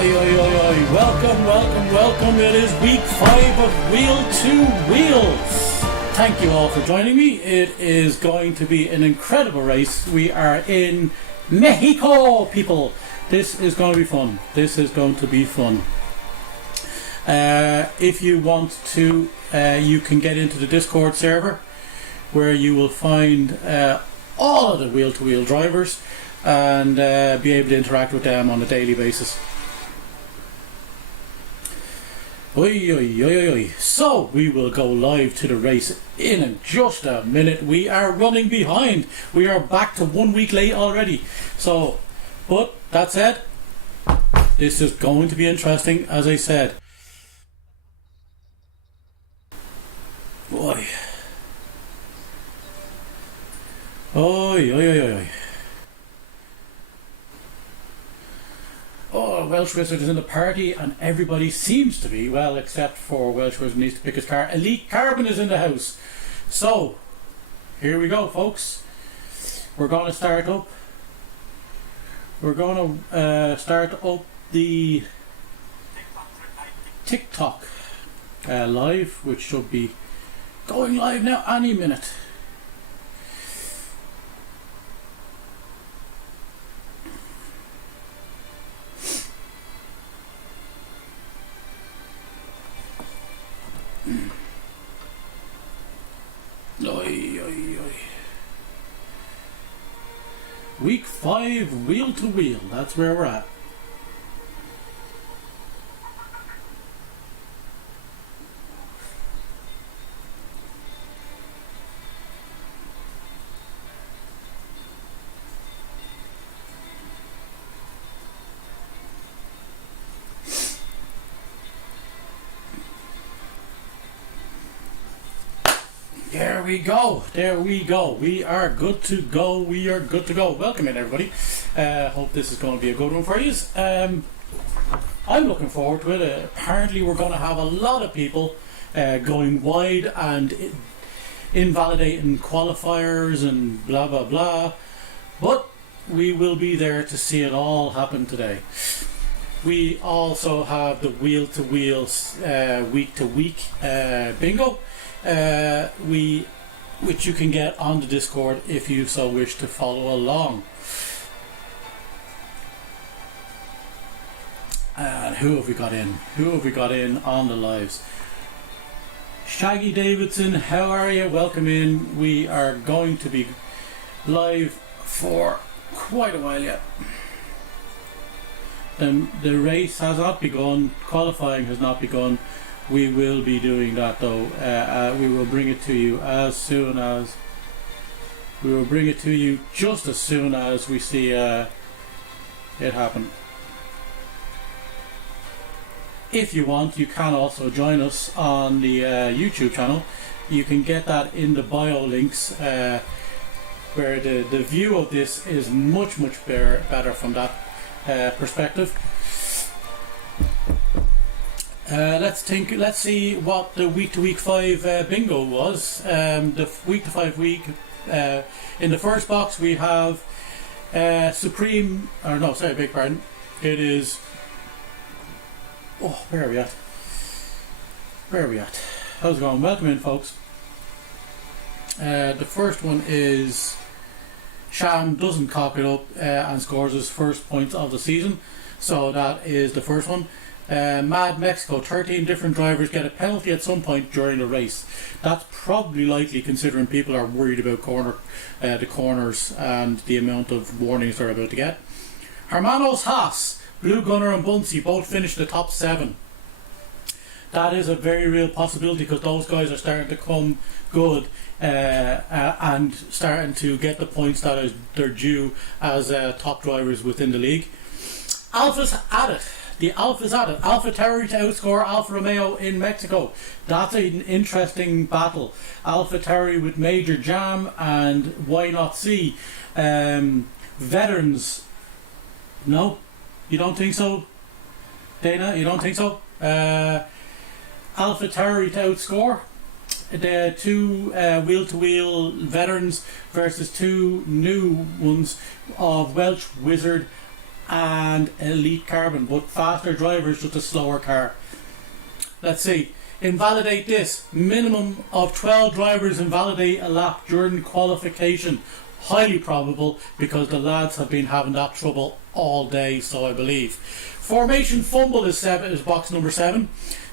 Oi, oi, oi, oi. Welcome, welcome, welcome. It is week 5 of Wheel to Wheels. Thank you all for joining me. It is going to be an incredible race. We are in Mexico, people. This is going to be fun. This is going to be fun. If you want to, you can get into the Discord server where you will find all of the wheel-to-wheel drivers and be able to interact with them on a daily basis. Oi, oi, oi, oi. So we will go live to the race in just a minute. We are running behind. We are back to 1 week late already. So, but that said, this is going to be interesting, as I said. Oi. Oi, oi, oi, oi. Oh, Welsh Wizard is in the party and everybody seems to be, well, except for Welsh Wizard needs to pick his car. Elite Carbon is in the house. So, here we go, folks. We're going to start up. We're going to start up the TikTok live, which should be going live now any minute. Week 5 wheel to wheel, that's where we're at. There we go, there we go. We are good to go, we are good to go. Welcome in, everybody. Hope this is going to be a good one for you. I'm looking forward to it. Apparently we're going to have a lot of people going wide and invalidating qualifiers and blah blah blah. But we will be there to see it all happen today. We also have the wheel to wheels week to week bingo. Which you can get on the Discord if you so wish to follow along. And who have we got in? Who have we got in on the lives? Shaggy Davidson, how are you? Welcome in. We are going to be live for quite a while yet. The race has not begun, qualifying has not begun. We will be doing that though. We will bring it to you as soon as we will bring it to you just as soon as we see it happen. If you want, you can also join us on the YouTube channel. You can get that in the bio links, where the view of this is much better from that perspective. Let's see what the week to week 5 bingo was. The week to 5 week, in the first box we have Supreme, or no, sorry, beg pardon. It is, where are we at? How's it going? Welcome in, folks. The first one is Sham doesn't cock it up and scores his first points of the season. So that is the first one. Mad Mexico, 13 different drivers get a penalty at some point during the race. That's probably likely considering people are worried about the corners and the amount of warnings they're about to get. Hermanos Haas, Blue Gunner and Bunsey both finished the top 7. That is a very real possibility because those guys are starting to come good and starting to get the points that they're due as top drivers within the league. Alpha's at it. The Alpha's at it. Alpha Tauri to outscore Alfa Romeo in Mexico. That's an interesting battle. Alpha Tauri with Major Jam and why not see veterans. No, you don't think so, Dana? You don't think so? Alpha Tauri to outscore the 2 wheel-to-wheel veterans versus 2 new ones of Welsh Wizard and elite carbon, but faster drivers, just a slower car. Let's see. Invalidate this. Minimum of 12 drivers invalidate a lap during qualification. Highly probable, because the lads have been having that trouble all day, so I believe. Formation fumble is box number 7.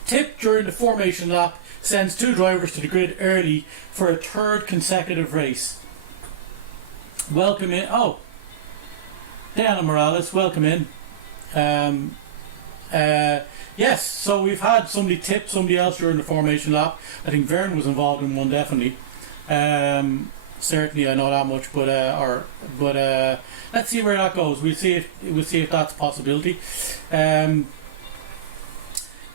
Tip during the formation lap sends 2 drivers to the grid early for a 3rd consecutive race. Welcome in. Oh, Diana Morales, welcome in. Yes, so we've had somebody tip somebody else during the formation lap. I think Vern was involved in one, definitely. Certainly, I know that much, but let's see where that goes. We'll see if that's a possibility.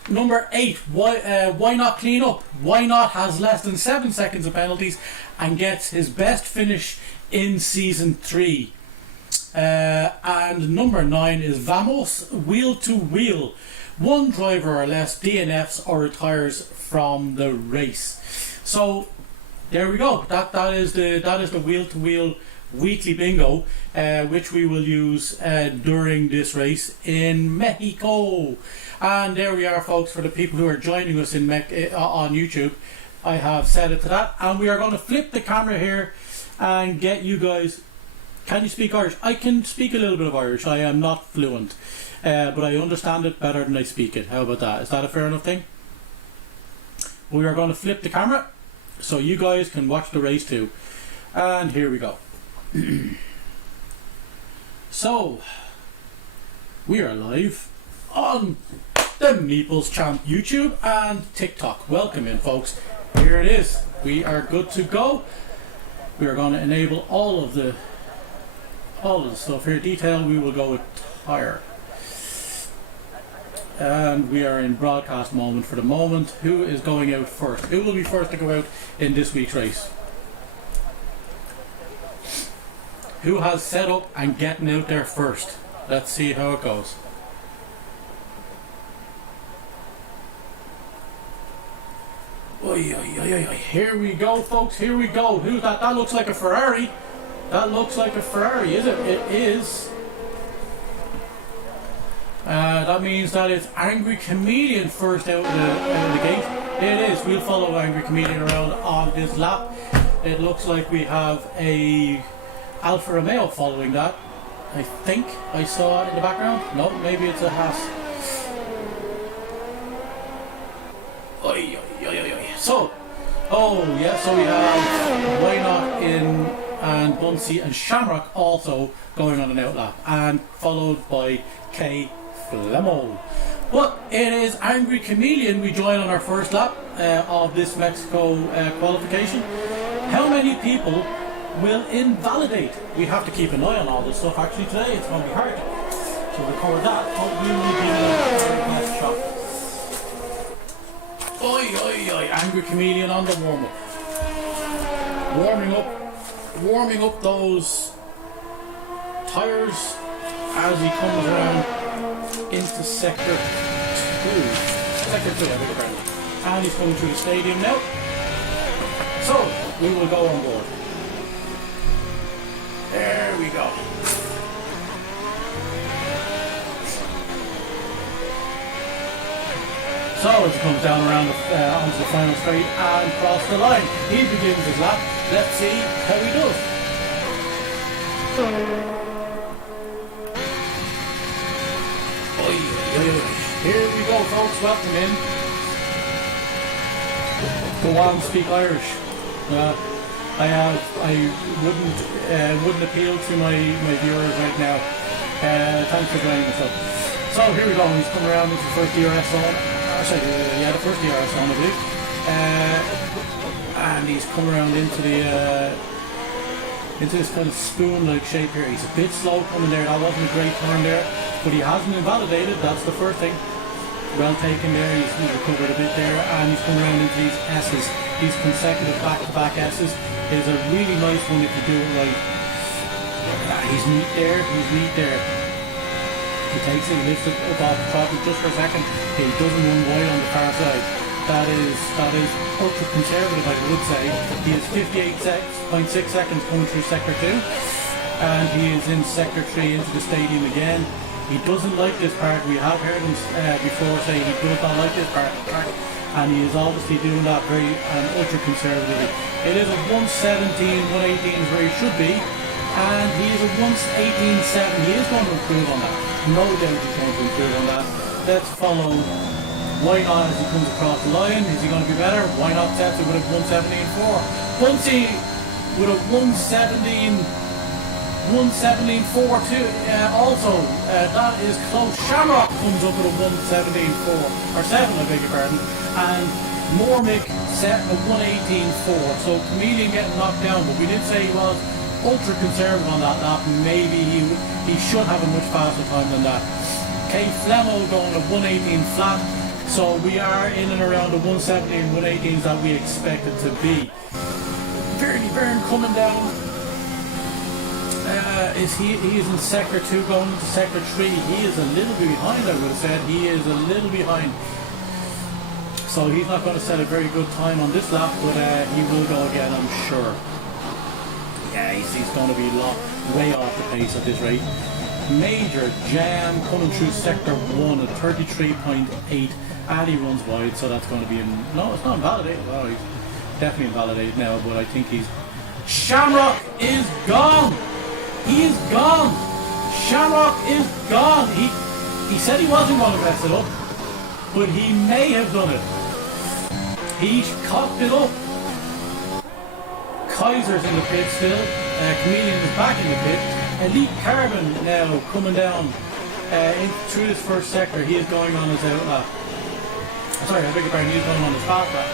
Number 8, why not clean up? Why not has less than 7 seconds of penalties and gets his best finish in season 3. And number 9 is Vamos wheel to wheel. 1 driver or less DNFs or retires from the race. So there we go. That is the wheel to wheel weekly bingo, which we will use during this race in Mexico. And there we are, folks, for the people who are joining us on YouTube. I have set it to that, and we are going to flip the camera here and get you guys. Can you speak Irish? I can speak a little bit of Irish. I am not fluent, but I understand it better than I speak it. How about that? Is that a fair enough thing? We are going to flip the camera so you guys can watch the race too. And here we go. So, we are live on the Meeps Champ YouTube and TikTok. Welcome in, folks. Here it is. We are good to go. We are going to enable all of the stuff here. Detail, we will go with tire. And we are in broadcast moment for the moment. Who is going out first? Who will be first to go out in this week's race? Who has set up and getting out there first? Let's see how it goes. Oy, oy, oy, oy. Here we go, folks. Here we go. Who's that? That looks like a Ferrari. That looks like a Ferrari, is it? It is. That means that it's Angry Comedian first out of the gate. It is. We'll follow Angry Comedian around on this lap. It looks like we have a Alfa Romeo following that. I think I saw it in the background. No, maybe it's a Haas. Oy, oy, oy, oy, oy. So, so we have Why Not in and Bunsey and Shamrock also going on an outlap, and followed by K Flemo. But it is Angry Chameleon we join on our first lap of this Mexico qualification. How many people will invalidate? We have to keep an eye on all this stuff actually today. It's going to be hard to record that, but we will be in the best shot. Oi, oi, oi, Angry Chameleon on the warm-up. Warming up those tyres as he comes around into sector 2. Sector 2, I beg your pardon. And he's coming through the stadium now. So, we will go on board. There we go. So as he comes down around onto the final straight and across the line, he begins his lap. Let's see how he does. Here we go, folks. Welcome in. Go on, speak Irish. I wouldn't appeal to my viewers right now. Thanks for joining us. So here we go. He's coming around into the first DRS zone. The first DRS zone, I believe. And he's come around into this kind of spoon-like shape here. He's a bit slow coming there. That wasn't a great turn there, but he hasn't invalidated. That's the first thing. Well taken there. He's recovered a bit there, and he's come around into these S's. These consecutive back-to-back S's is a really nice one if you do it right. He's neat there. He takes it, lifts it up off the throttle just for a second. He doesn't run wide on the far side. That is ultra conservative, I would say. He has 58.6 seconds coming through sector 2, and he is in sector 3 into the stadium again. He doesn't like this part. We have heard him before say he does not like this part, and he is obviously doing that very ultra conservatively. It is a 117, 118 is where he should be, and he is a 118.7. He is going to improve on that. No doubt he's going to improve on that. Let's follow. Why not as he comes across the line? Is he going to be better? Why not set it with a 117.4? Bunsey with a 117.4 too. Also, that is close. Shamrock comes up with a 117.4 or 7, I beg your pardon, and Mormick set a 118.4. So Chameleon getting knocked down, but we did say he was ultra conservative on that lap. Maybe he should have a much faster time than that. Kay Flemo going a 118 flat. So we are in and around the 117, 118s that we expected to be. Verdi Byrne coming down. He is in sector 2 going into sector 3. He is a little bit behind, I would have said. He is a little behind. So he's not going to set a very good time on this lap, but he will go again, I'm sure. Yeah, he's going to be way off the pace at this rate. Major Jam coming through sector 1 at 33.8. Ali runs wide, so that's going to be no, it's not invalidated. Well, he's definitely invalidated now, but I think he's... Shamrock is gone! He is gone! Shamrock is gone! He said he wasn't going to mess it up, but he may have done it. He cocked it up. Kaiser's in the pit still. Chameleon is back in the pit. Elite Carbon now coming down through this first sector. He is going on his outlap. Sorry, I beg your pardon, he is going on his fast lap.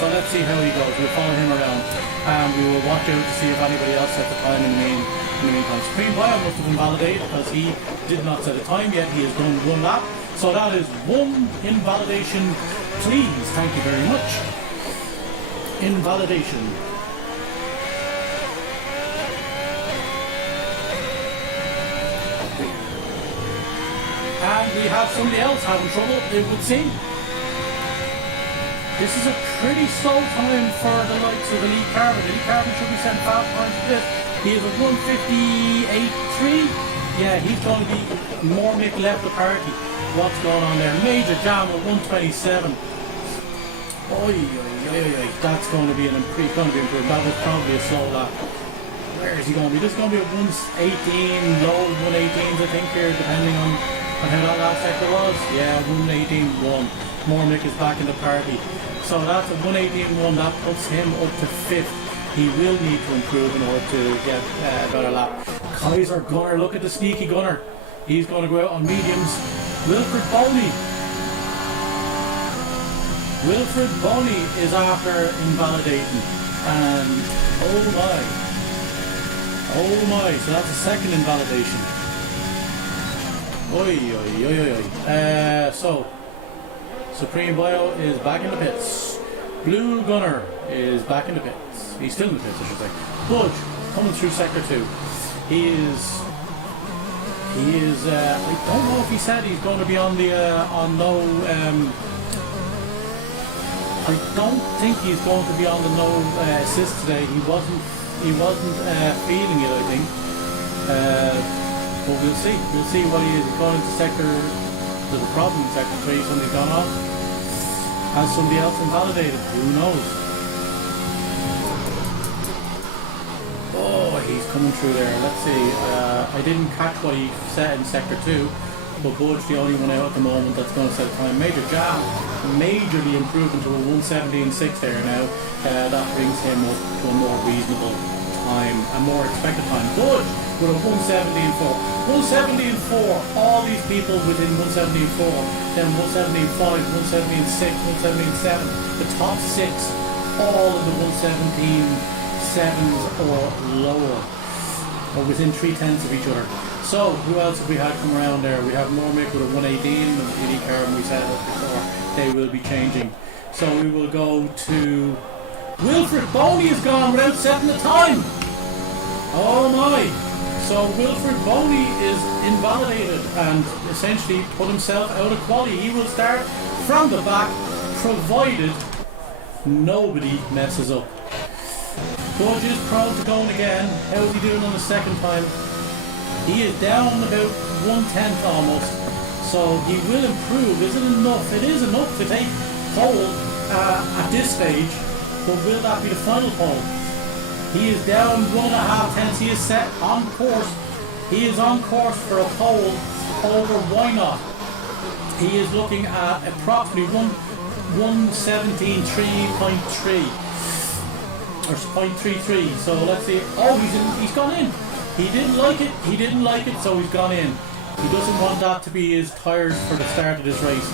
So let's see how he goes. We'll follow him around and we will watch out to see if anybody else set the time in the meantime. Supreme Bio must have invalidated because he did not set a time yet. He has done one lap. So that is one invalidation, please. Thank you very much. Invalidation. And we have somebody else having trouble, it would seem. This is a pretty slow time for the likes of Elite Carbon. Elite Carbon should be setting fast times for this. He is a 158.3. Yeah, he's going to be Mormick left the party. What's going on there? Major Jam at 127. Oi. That's going to be an improvement. That was probably a slow lap. Where is he going to be? This is going to be a 118, low 118s, I think, here, depending on how that last sector was. Yeah, 118.1. Mormick is back in the party. So that's a 118.1. That puts him up to 5th. He will need to improve in order to get a better lap. Kaiser Gunner, look at the sneaky Gunner. He's going to go out on mediums. Wilfred Boney is after invalidating. And oh my, so that's a second invalidation. So Supreme Bio is back in the pits. Blue Gunner is back in the pits. He's still in the pits, I should say. Budge coming through sector 2. He is I don't know if he said he's going to be on the on no I don't think he's going to be on the no assist today. He wasn't feeling it, I think. But we'll see. We'll see what he is. He's going into sector. There's a problem in sector 3. Somebody's gone off. Has somebody else invalidated? Who knows? Oh, he's coming through there. Let's see. I didn't catch what he said in sector 2, but Budge the only one out at the moment that's going to set a time. Major Jam majorly improving to a 117.6 there now. That brings him up to a more reasonable time, a more expected time. Budge with a 117.4. 117.4, all these people within 117.4, then 117.5, 117.6, 117.7, the top 6, all in the 117.7s or lower, or within 3/10 of each other. So, who else have we had come around there? We have Mormick with a 118, and Elite Carbon, we said that before, they will be changing. So we will go to... Wilfred Boney is gone without setting the time! Oh my! So Wilfred Boney is invalidated and essentially put himself out of quality. He will start from the back, provided nobody messes up. Budge is prone to going again. How's he doing on the second time? He is down about 1/10 almost. So he will improve. Is it enough? It is enough to take pole at this stage, but will that be the final pole? He is down 1.5 tenths. He is set on course. He is on course for a pole over Why Not. He is looking at approximately 117.3 or 0.33. So let's see. Oh, he's gone in. He didn't like it. He didn't like it, so he's gone in. He doesn't want that to be his tyres for the start of this race.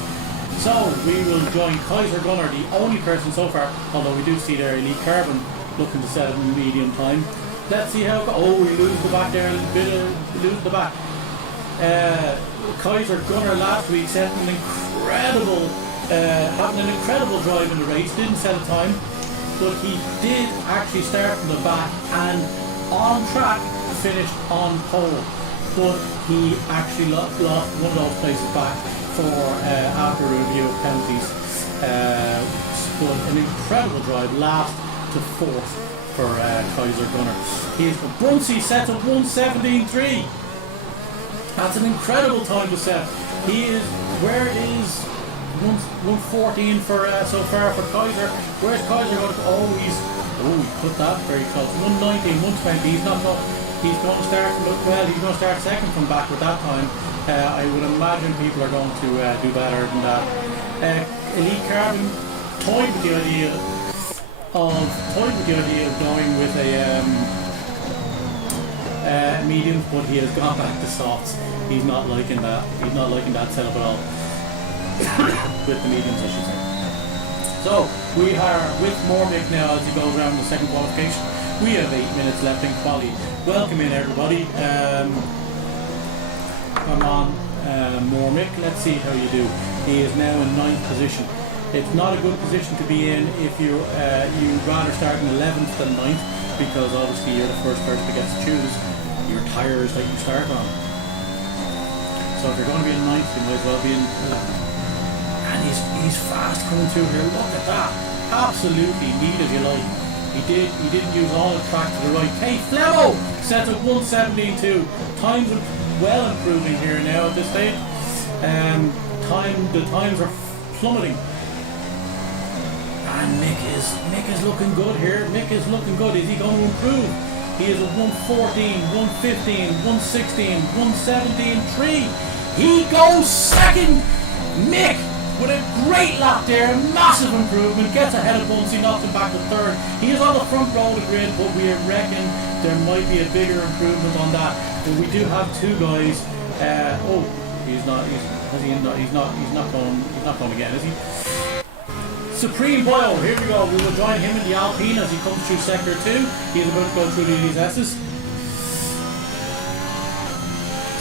So we will join Kaiser Gunner, the only person so far, although we do see there Elite Carbon looking to set it in medium time. Let's see how it goes. Oh, we lose the back there a little bit. Lose the back. Kaiser Gunner last week set an incredible, having an incredible drive in the race. Didn't set a time, but he did actually start from the back and on track finished on pole. But he actually lost one of those places back for after a review of penalties. But an incredible drive, last to fourth for Kaiser Gunner. He is Brunsey set at 117.3. That's an incredible time to set. He is, where is 114 for so far for Kaiser? Where's Kaiser going to? He put that very close. 119, 120. He's not going. He's going to start. Well, he's going to start second from back with that time. I would imagine people are going to do better than that. Elite Carbon toyed with the idea of going with a medium, but he has gone back to softs. He's not liking that. He's not liking that setup at all. With the mediums, I should say. So we are with Mormick now as he goes around the second qualification. We have 8 minutes left in quali. Welcome in, everybody. Come on, Mormick. Let's see how you do. He is now in 9th position. It's not a good position to be in if you'd rather start in 11th than 9th, because obviously you're the first person who gets to choose your tyres that you start on. So if you're going to be in 9th, you might as well be in 11th. And he's fast coming through here. Look at that. Absolutely neat as you like. He didn't use all the track to the right. Hey, Flemo set at 117.2. Times are well improving here now at this stage. The times are plummeting. And Mick is looking good here. Mick is looking good. Is he going to improve? He is at 114, 115, 116, 117.3. He goes second. Mick with a great lap there, massive improvement, gets ahead of Bunsey, knocks him back to third. He is on the front row of the grid, but we reckon there might be a bigger improvement on that. But we do have two guys. He's not going again, is he? Supreme Boyle, here we go. We will join him in the Alpine as he comes through sector 2. He's about to go through these S's.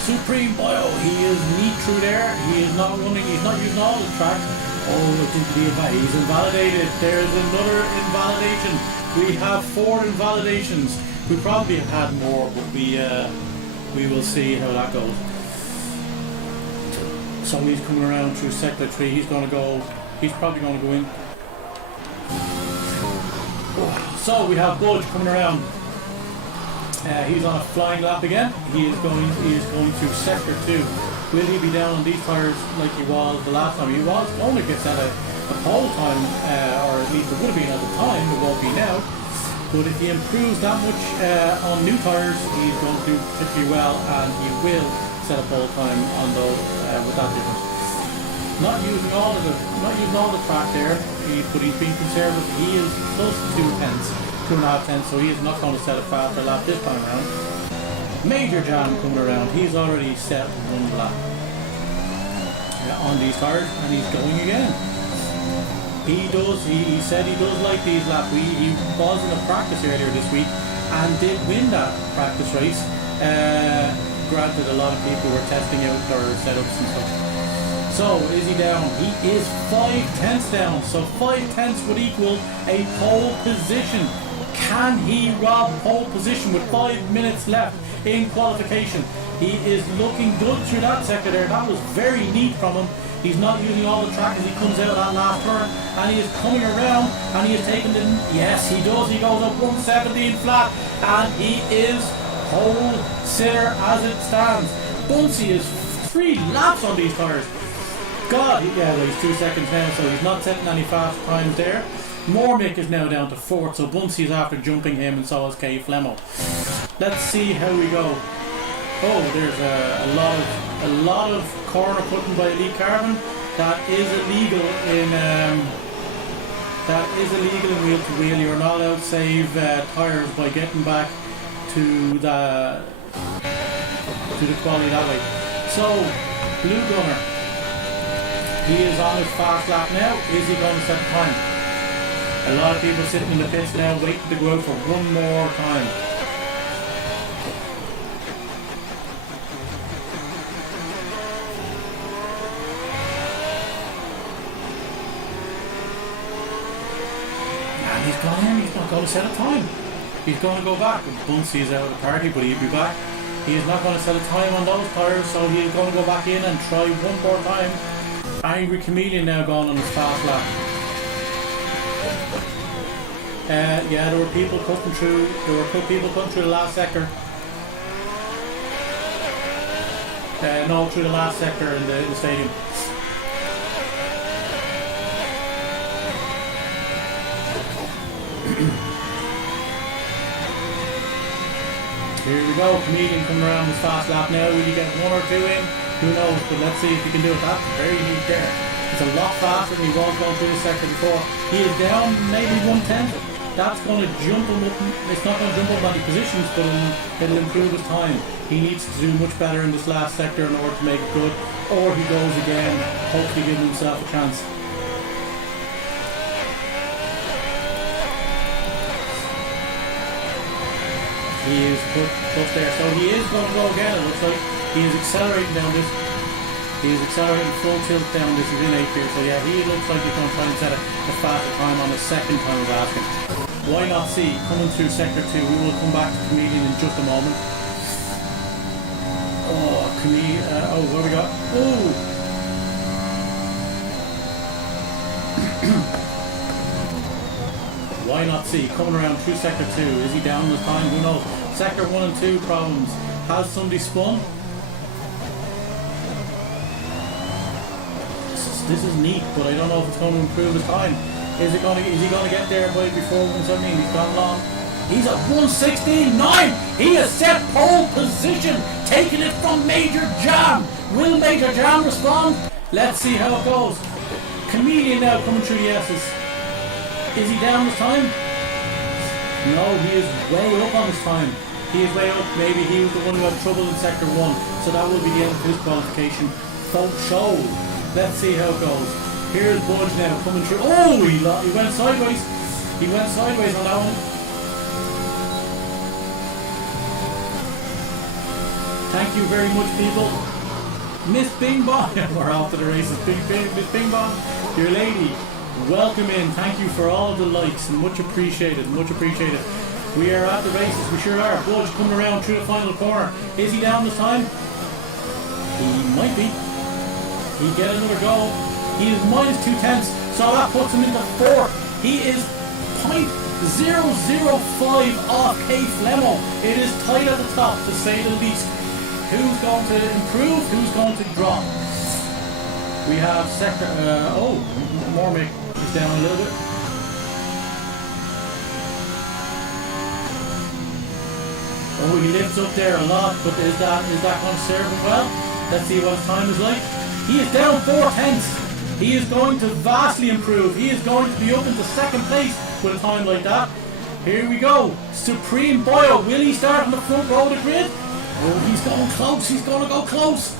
Supreme Boyle, he is neat through there. He is not running, he's not using all the track. He's invalidated. There's another invalidation. We have 4 invalidations. We probably have had more, but we will see how that goes. So he's coming around through sector 3. He's probably going to go in. So we have Budge coming around. He's on a flying lap again. He is going through sector 2. Will he be down on these tyres like he was the last time? He was only gets at a pole time, or at least it would have been at the time. It won't be now. But if he improves that much on new tyres, he's going to do particularly well, and he will set a pole time on those with that difference. Not using all the track there, but he's being conservative. He is close to 2.5 tenths, so he is not going to set a faster lap this time around. Major Jam coming around. He's already set 1 lap on these tyres, and he's going again. He said he does like these laps. He was in a practice earlier this week and did win that practice race. Granted, a lot of people were testing out their setups and stuff. So, is he down? He is 5 tenths down. So 5 tenths would equal a pole position. Can he rob pole position with 5 minutes left in qualification? He is looking good through that sector there. That was very neat from him. He's not using all the track as he comes out of that last turn. And he is coming around and he is taking the... Yes, he does. He goes up 117 flat. And he is pole sitter as it stands. Bunsey is 3 laps on these tyres. God, yeah, well, he's 2 seconds now, so he's not setting any fast times there. Mormick is now down to 4th, so Buncey's after jumping him, and so is Kay Flemo. Let's see how we go. Oh, there's a lot of corner cutting by Elite Carbon. That is illegal in wheel to wheel. You're not allowed to save tyres by getting back to the quality that way. So, Blue Gunner, he is on his fast lap now. Is he going to set the time? A lot of people sitting in the pits now waiting to go out for one more time. And he's gone in, he's not going to set a time. He's going to go back. Buncey is out of the party, but he'll be back. He is not going to set a time on those tyres, so he's going to go back in and try one more time. Angry Chameleon now gone on his fast lap. Yeah, there were people cutting through. The last sector. No, through the last sector in the stadium. Here we go, Chameleon coming around his fast lap now. Will you get 1 or 2 in? Who knows, but let's see if he can do it. That's very neat there. It's a lot faster than he was going through the sector before. He is down maybe 1/10. That's going to jump him up. It's not going to jump up many positions, but it'll improve his time. He needs to do much better in this last sector in order to make it good. Or he goes again, hopefully giving himself a chance. He is put there, so he is going to go again. It looks like he is accelerating down this. He is accelerating full tilt down this. He's in 8th here, so yeah, he looks like he's going to try and set a faster time on the second time of asking. Why not see coming through sector 2? We will come back to Chameleon in just a moment. Oh, Chameleon! What do we got? Oh. Why not see coming around through sector 2? Is he down this time? Who knows? Sector 1 and 2 problems. Has somebody spun? This is neat, but I don't know if it's going to improve his time. Is he going to get there by before 117? He's gone long. He's at 116.9. He has set pole position, taking it from Major Jam. Will Major Jam respond? Let's see how it goes. Chameleon now coming through the S's. Is he down this time? No, he is way up on his time. He is way up. Maybe he was the one who had trouble in sector 1. So that will be the end of his qualification. Don't show. Let's see how it goes. Here's Budge now coming through. Oh, he went sideways. He went sideways on that one. Thank you very much, people. Miss Bing Bong. We're off to the races. Miss Bing Bong, your lady. Welcome in. Thank you for all the likes. Much appreciated. Much appreciated. We are at the races. We sure are. Budge coming around through the final corner. Is he down this time? He might be. He get another go. He is minus 2/10, so that puts him into 4th. He is 0.005 off Kay Flemo. It is tight at the top, to say the least. Who's going to improve? Who's going to drop? We have sector. Mormick is down a little bit. Oh, he lifts up there a lot, but is that going to serve him well? Let's see what his time is like. He is down 4/10. He is going to vastly improve. He is going to be up into 2nd place with a time like that. Here we go. Supreme Boyle. Will he start on the front row of the grid? Oh, he's going close. He's going to go close.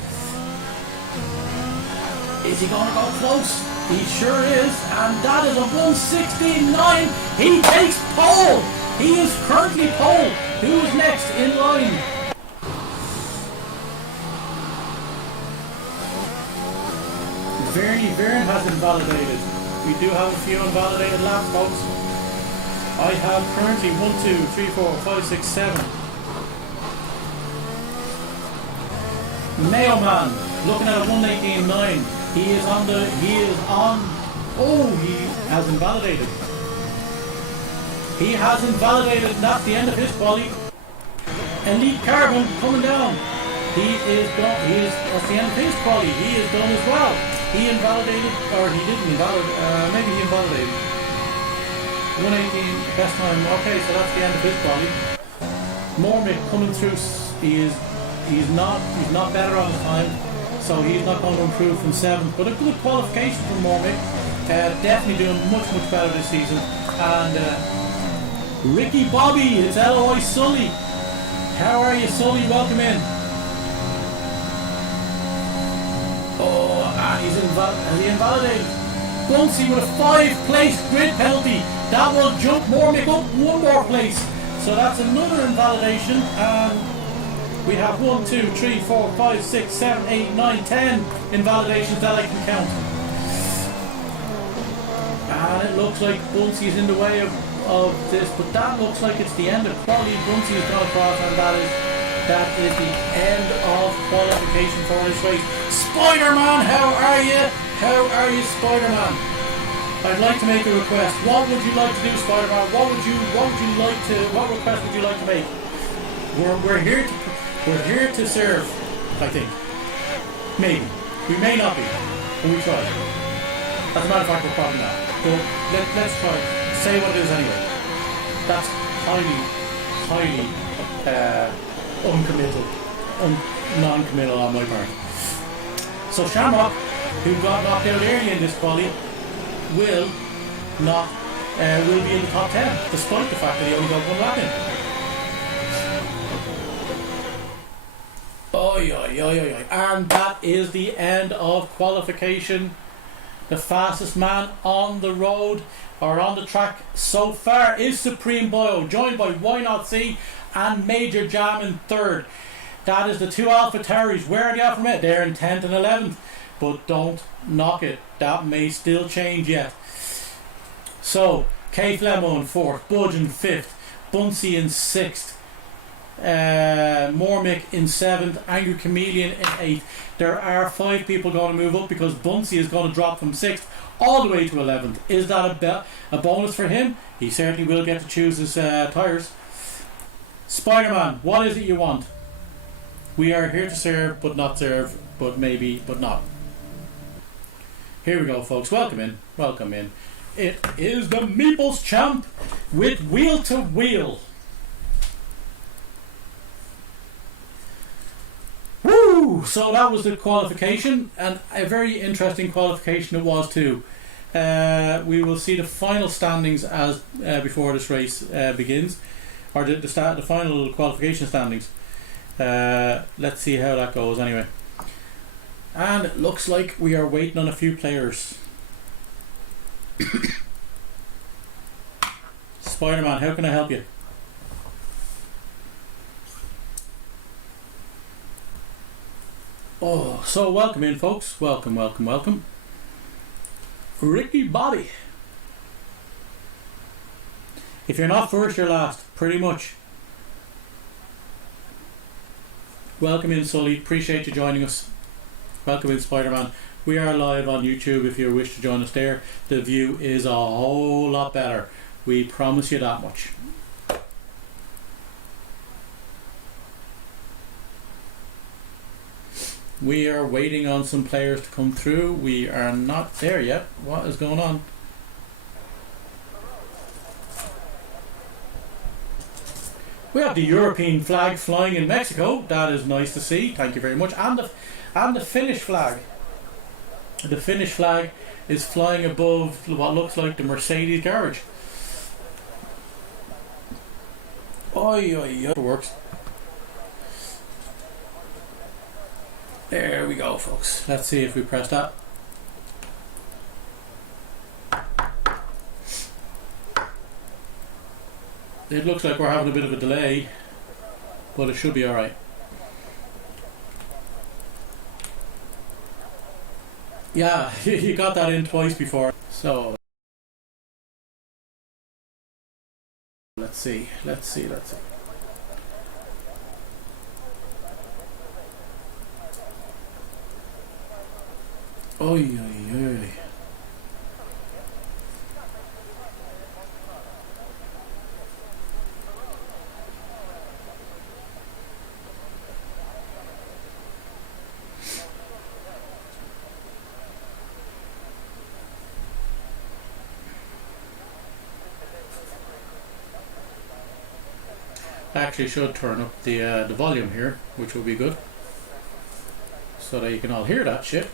Is he going to go close? He sure is. And that is a 116.9. He takes pole. He is currently pole. Who is next in line? Vern has invalidated. We do have a few invalidated laps, folks. I have currently 1, 2, 3, 4, 5, 6, 7. Mayo Man looking at a 118.9. He is on. Oh, he has invalidated. He has invalidated, and that's the end of his quali. Elite Carbon coming down. he is done. That's the end of his quality. He is done as well. He invalidated, or he didn't invalidate. Maybe he invalidated. 118 best time. Okay, so that's the end of his quality. Mormick coming through. He's not better on the time, so he's not going to improve from 7th. But a good qualification for Mormick. Definitely doing much better this season. And Ricky Bobby, it's LOI Sully. How are you, Sully? Welcome in. Oh, and he's invalidated. Bunsey with a 5-place grid penalty. That will jump Mormick up 1 more place. So that's another invalidation. And we have 1, 2, 3, 4, 5, 6, 7, 8, 9, 10 invalidations that I can count. And it looks like Bunsey is in the way of this, but that looks like it's the end of quality. Bunsey has gone across, and that is the end of qualification for this race. Spider-Man, how are you? How are you, Spider-Man? I'd like to make a request. What would you like to do, Spider-Man? What request would you like to make? We're here to serve, I think. Maybe. We may not be, but we try. As a matter of fact, we're probably not. But let's try. Say what it is anyway. That's highly uncommittal, non-committal on my part. So Shamrock, who got knocked out early in this quali, will be in the top 10, despite the fact that he only got 1 lap in. And that is the end of qualification. The fastest man on the road or on the track so far is Supreme Bio, joined by Why Not C and Major Jam in 3rd. That is the 2 Alpha Tauris. Where are the Alpha Met? They're in 10th and 11th. But don't knock it. That may still change yet. So, K Flemo in 4th, Budge in 5th, Bunsey in 6th, Mormick in 7th, Angry Chameleon in 8th. There are 5 people going to move up because Bunsey is going to drop from 6th all the way to 11th. Is that a bonus for him? He certainly will get to choose his tyres. Spider-Man, what is it you want? We are here to serve, but not serve, but maybe, but not. Here we go, folks. Welcome in. Welcome in. It is the Meeps champ with wheel to wheel. Woo! So that was the qualification, and a very interesting qualification it was too. We will see the final standings as before this race begins, or the final qualification standings. Let's see how that goes anyway. And it looks like we are waiting on a few players. Spider-Man, how can I help you? Oh, so welcome in, folks. Welcome. Ricky Bobby. If you're not first, you're last, pretty much. Welcome in, Sully. Appreciate you joining us. Welcome in, Spider-Man. We are live on YouTube if you wish to join us there. The view is a whole lot better. We promise you that much. We are waiting on some players to come through. We are not there yet. What is going on? We have the European flag flying in Mexico. That is nice to see. Thank you very much. And the Finnish flag. The Finnish flag is flying above what looks like the Mercedes garage. It works. There we go, folks. Let's see if we press that. It looks like we're having a bit of a delay, but it should be alright. Yeah, you got that in twice before. So let's see. Oy. actually should turn up the volume here, which will be good, so that you can all hear that shit.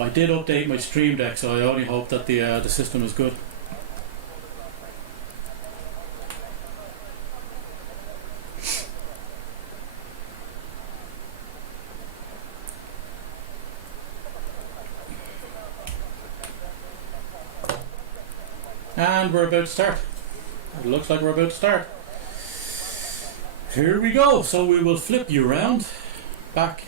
I did update my stream deck, so I only hope that the system is good. And we're about to start. It looks like we're about to start. Here we go. So we will flip you around, back.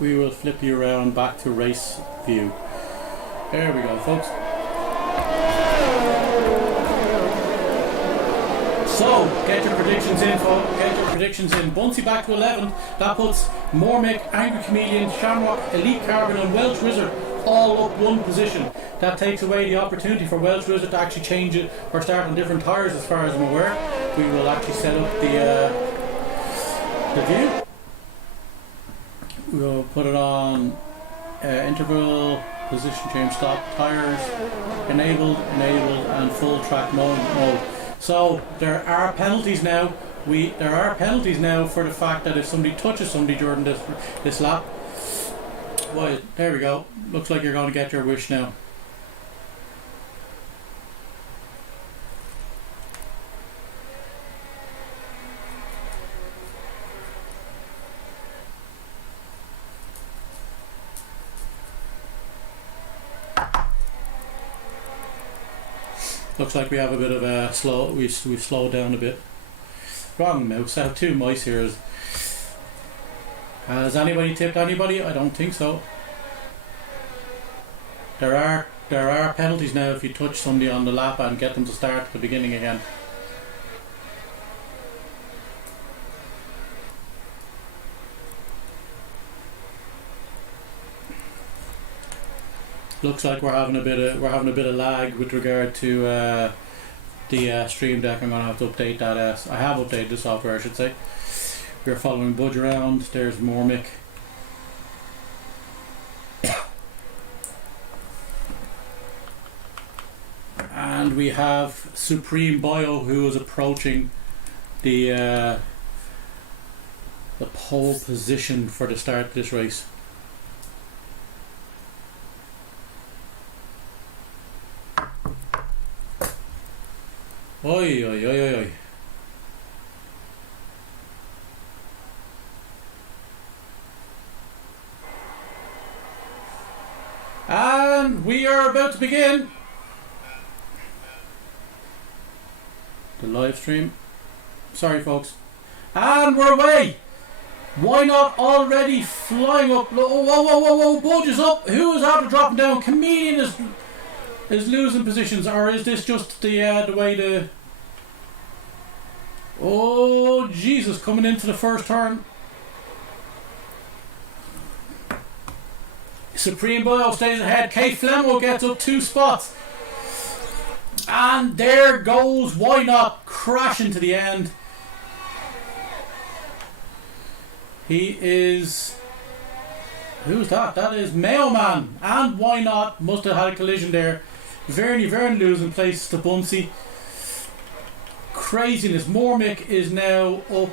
We will flip you around back to race view. There we go, folks. So, get your predictions in, folks. Get your predictions in. Bunsey back to 11. That puts Mormick, Angry Chameleon, Shamrock, Elite Carbon and Welsh Wizard all up one position. That takes away the opportunity for Welsh Wizard to actually change it or start on different tyres, as far as I'm aware. We will actually set up the view. We'll put it on interval, position change, stop, tyres, enabled, and full track mode. So there are penalties now. There are penalties now for the fact that if somebody touches somebody during this lap. Well, there we go. Looks like you're going to get your wish now. Looks like we have a bit of a slow. We've slowed down a bit. Wrong mouse. I have two mice here. Has anybody tipped anybody? I don't think so. There are penalties now if you touch somebody on the lap and get them to start at the beginning again. Looks like we're having a bit of lag with regard to the stream deck. I'm gonna have to update that. I have updated the software, I should say. We're following Budge around. There's Mormick. And we have Supreme Bio, who is approaching the pole position for the start of this race. Oi, oi, oi, oi, oi. And we are about to begin the live stream. Sorry, folks. And we're away. Why not already flying up? Whoa, whoa, whoa, whoa, whoa. Budge is up. Who is after dropping down? Comedian is losing positions, or is this just the way the... Oh Jesus, coming into the first turn. Supreme Bio stays ahead. Kate Flemo gets up 2 spots, and there goes Why Not, crashing to the end. He is... Who's that? That is Mayo Man, and Why Not must have had a collision there. Vern losing place to Bunsey. Craziness. Mormick is now up.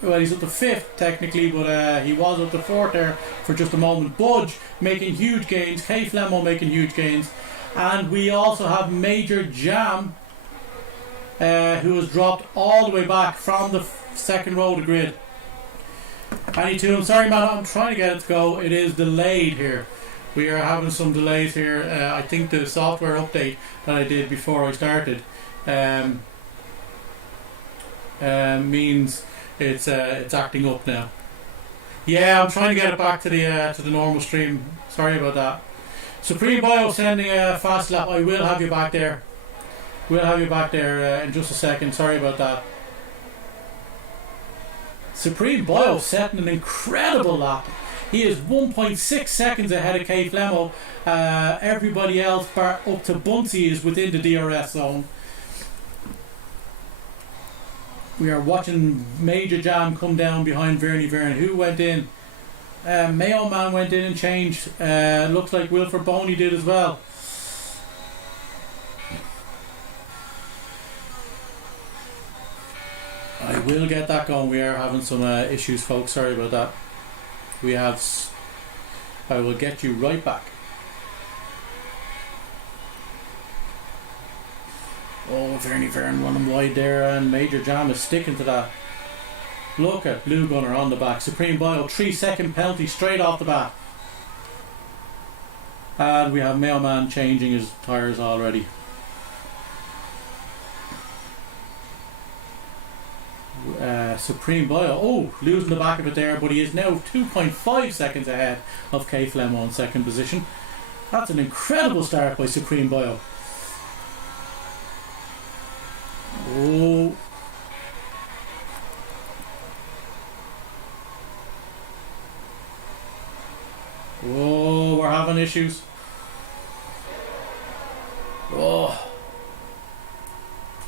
Well, he's up to 5th technically, but he was up to 4th there for just a moment. Budge making huge gains. K Flemo making huge gains. And we also have Major Jam, who has dropped all the way back from the second row of the grid. I'm sorry, man, I'm trying to get it to go. It is delayed here. We are having some delays here. I think the software update that I did before I started means it's acting up now. Yeah, I'm trying to get it back to the normal stream. Sorry about that. Supreme Bio sending a fast lap. I will have you back there. We'll have you back there in just a second. Sorry about that. Supreme Bio setting an incredible lap. He is 1.6 seconds ahead of Kay Flemo. Everybody else, bar up to Bunsey, is within the DRS zone. We are watching Major Jam come down behind Vernie Verne. Who went in? Mayo Man went in and changed. Looks like Wilfred Boney did as well. I will get that going. We are having some issues, folks. Sorry about that. We have. I will get you right back. Oh, Vernie Verne running wide there, and Major Jam is sticking to that. Look at Blue Gunner on the back. Supreme Boyle, 3-second penalty straight off the bat. And we have Mailman changing his tyres already. Supreme Boyle, losing the back of it there, but he is now 2.5 seconds ahead of Kay Flemo in second position. That's an incredible start by Supreme Boyle. Oh. Oh, we're having issues. Oh.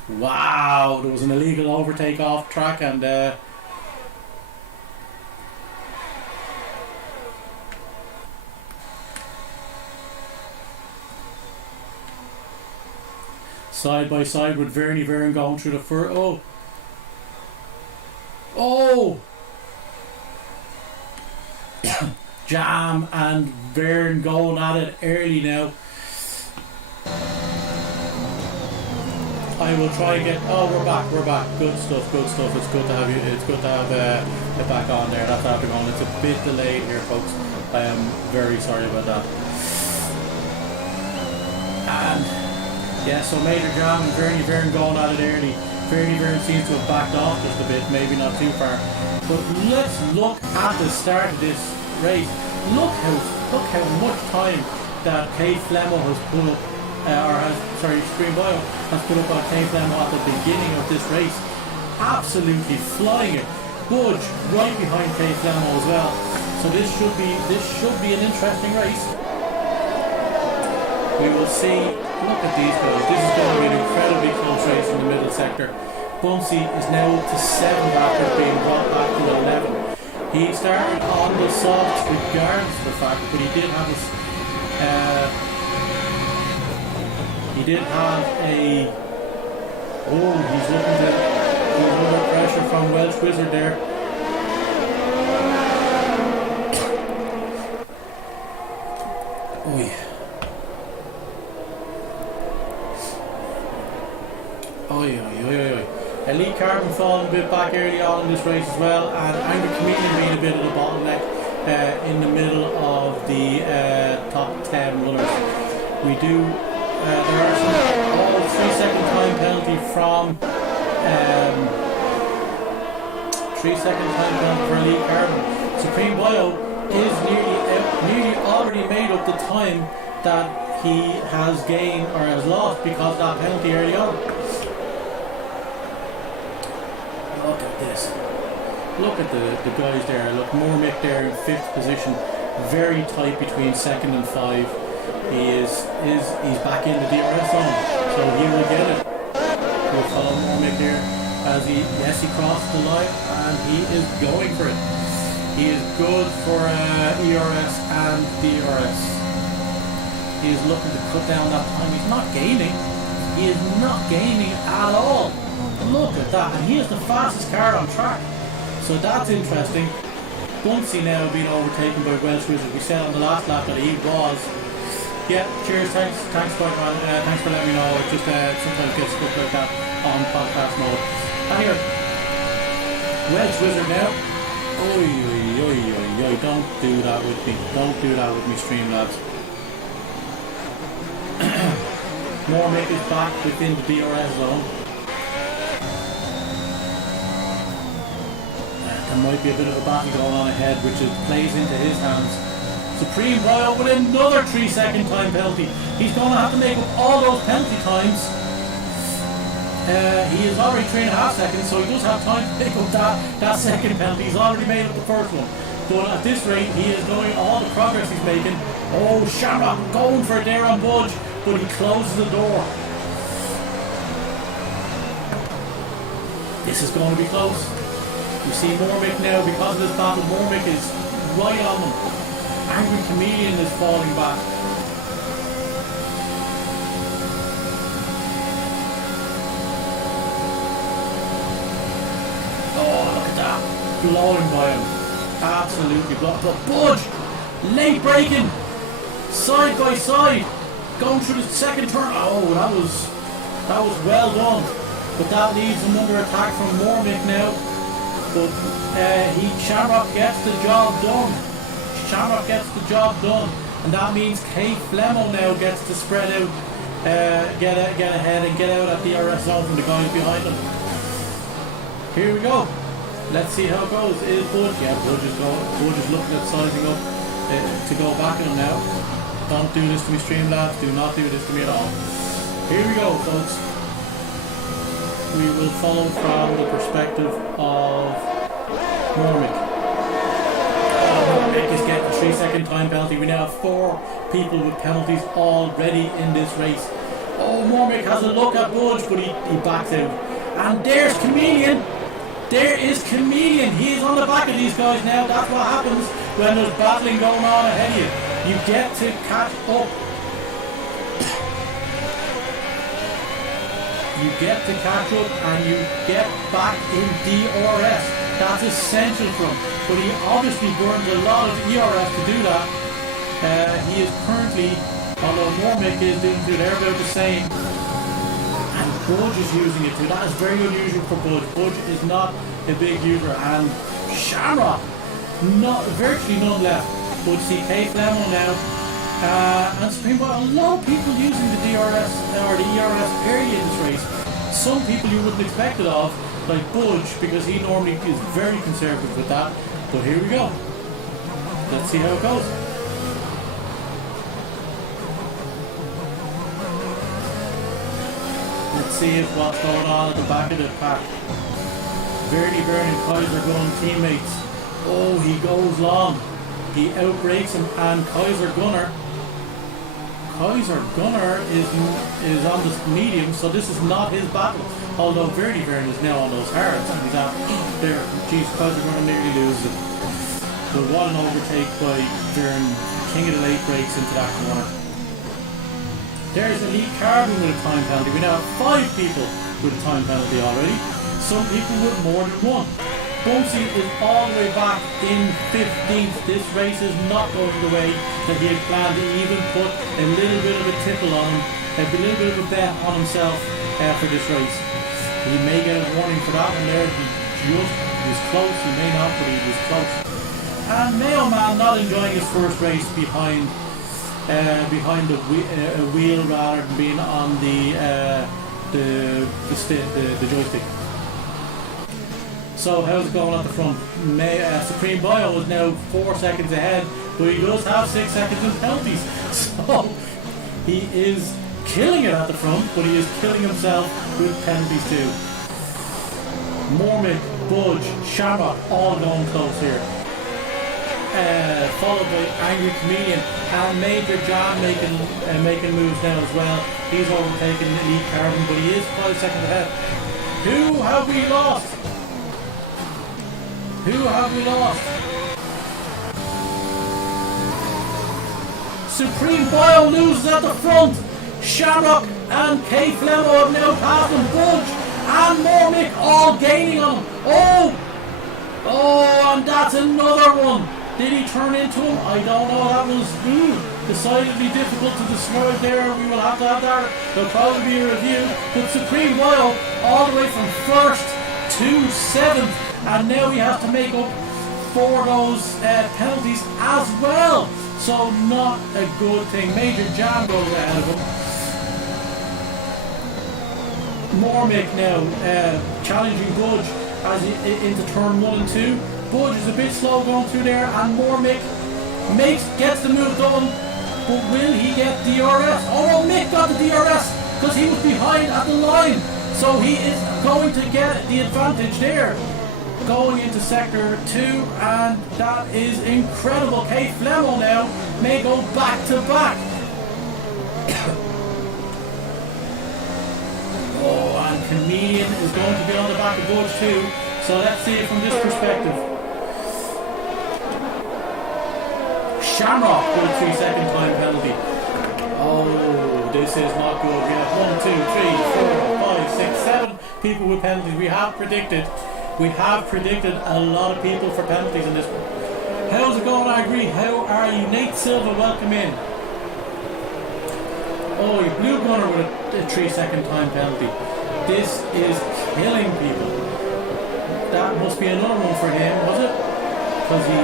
Wow, there was an illegal overtake off track, and side by side with Vernie Verne going through the first. Oh! Jam and Verne going at it early now. I will try and get. Oh, we're back. Good stuff. It's good to have you. It's good to have it back on there. That's after going. It's a bit delayed here, folks. I am very sorry about that. And yeah, so Major Jam and Vernie Verne going at it early. Vernie Verne seems to have backed off just a bit, maybe not too far. But let's look at the start of this race. Look how much time that Kay Flemo has put up. Supreme Boyle has put up on Kay Flemo at the beginning of this race. Absolutely flying it. Budge right behind Kay Flemo as well. So this should be an interesting race. We will see. Look at these guys. This is going to be an incredibly close race in the middle sector. Bunsey is now up to 7th after being brought back to 11. He started on the softs regardless of the fact, but he did have a. Oh, he's under pressure from Welsh Wizard there. Oh yeah. Elite Carbon falling a bit back early on in this race as well, and Angry Chameleon being a bit of a bottleneck in the middle of the top 10 runners. We do. There are some 3-second time penalty from 3-second time penalty for Elite Carbon. Supreme Boyle is nearly already made up the time that he has gained or has lost because of that penalty early on. Look at this. Look at the guys there. Look, Mormick there in 5th position. Very tight between 2nd and 5. He's back in the DRS zone, so he will get it. We'll follow Mormick here as he crossed the line and he is going for it. He is good for ERS and DRS. He is looking to cut down that time. He's not gaining. He is not gaining at all. Look at that, and he is the fastest car on track. So that's interesting. Bunsey now being overtaken by Welsh Wizard. We said on the last lap that he was. Yeah, cheers, thanks Spider-Man. Thanks for letting me know. It just sometimes gets stuck like that on podcast mode. Anyway, Welsh Wizard now. Oi, don't do that with me. Don't do that with me, Streamlabs. Mormick is back within the DRS zone. There might be a bit of a battle going on ahead, which plays into his hands. Supreme Boyle with another 3-second time penalty. He's going to have to make up all those penalty times. He is already 3.5 seconds, so he does have time to pick up that second penalty. He's already made up the first one. But at this rate, he is knowing all the progress he's making. Oh, Shamrock going for it there on Budge, but he closes the door. This is going to be close. You see Mormick now, because of this battle, Mormick is right on them. Angry Chameleon is falling back. Oh, look at that. Blowing by him. Absolutely blowing. But Budge, late breaking, side by side, going through the second turn. Oh, that was well done. But that leaves him under attack from Mormick now. But Shamrock gets the job done. Shamrock gets the job done. And that means Kate Flemo now gets to spread out, get ahead and get out at the DRS zone from the guys behind him. Here we go. Let's see how it goes. Is Budge? Yeah, Budge is looking at sizing up to go back at him now. Don't do this to me, Streamlabs. Do not do this to me at all. Here we go, folks. We will follow from the perspective of Mormick. Mormick is getting a 3-second time penalty. We now have 4 people with penalties already in this race. Oh, Mormick has a look at Budge, but he backs out. And there's Chameleon. There is Chameleon. He is on the back of these guys now. That's what happens when there's battling going on ahead of you. You get to catch up. You get to catch up and you get back in DRS. That's essential for him. But he obviously burned a lot of ERS to do that. He is currently, although Mormick is doing it, they're about the same. And Budge is using it too. That is very unusual for Budge. Budge is not a big user. And Shamrock, virtually none left. But see Kate Flemo now. And Supreme Boy, a lot of people using the DRS or the ERS period in this race. Some people you wouldn't expect it of, like Budge, because he normally is very conservative with that. But here we go. Let's see how it goes. Let's see what's going on at the back of the pack. Verdi, Vern and Kaiser going teammates. Oh, he goes long. He outbreaks him, and Kaiser Gunner is on the medium, so this is not his battle. Although Verdi Vern is now on those hards, and he's out there. Jeez, Kaiser Gunner nearly loses it. But what an overtake by Vern, king of the late breaks into that corner. There's Elite Carbon with a time penalty. We now have 5 people with a time penalty already. Some people with more than one. Bunsey is all the way back in 15th. This race is not going the way that he had planned. He even put a little bit of a tipple on him, a little bit of a bet on himself for this race. He may get a warning for that one there. He was close, he may not, but he was close. And Mayo Man not enjoying his first race behind the wheel rather than being on the joystick. So how's it going at the front? Supreme Bio is now 4 seconds ahead, but he does have 6 seconds in penalties. So he is killing it at the front, but he is killing himself with penalties too. Mormick, Budge, Shamrock all going close here. Followed by Angry Chameleon and Major John making moves now as well. He's overtaken Elite Carbon, but he is 5 seconds ahead. Who have we lost? Who have we lost? Supreme Bio loses at the front. Shamrock and K Flemo have now passed him. Budge and Mormick all gaining on him. Oh, and that's another one. Did he turn into him? I don't know. That was decidedly difficult to describe there. We will have to have that. There'll probably be a review. But Supreme Bio all the way from 1st to 7th. And now we have to make up for those penalties as well. So not a good thing. Major Jam goes ahead of him. Mormick now challenging Budge as he, into turn 1 and 2. Budge is a bit slow going through there, and Mormick gets the move done, but will he get DRS? Oh no, Mick got the DRS because he was behind at the line, so he is going to get the advantage there. going into sector 2, and that is incredible. Kate Flemo now may go back to back. Oh, and Comedian is going to be on the back of Budge too, so let's see it from this perspective. Shamrock with a 3-second time penalty. Oh, this is not good. We have 1, 2, 3, 4, 5, 6, 7 people with penalties. We have predicted a lot of people for penalties in this one. How's it going, I agree? How are you? Nate Silva, welcome in. Oh, you blue gunner with a 3-second time penalty. This is killing people. That must be another one for him, was it? Because we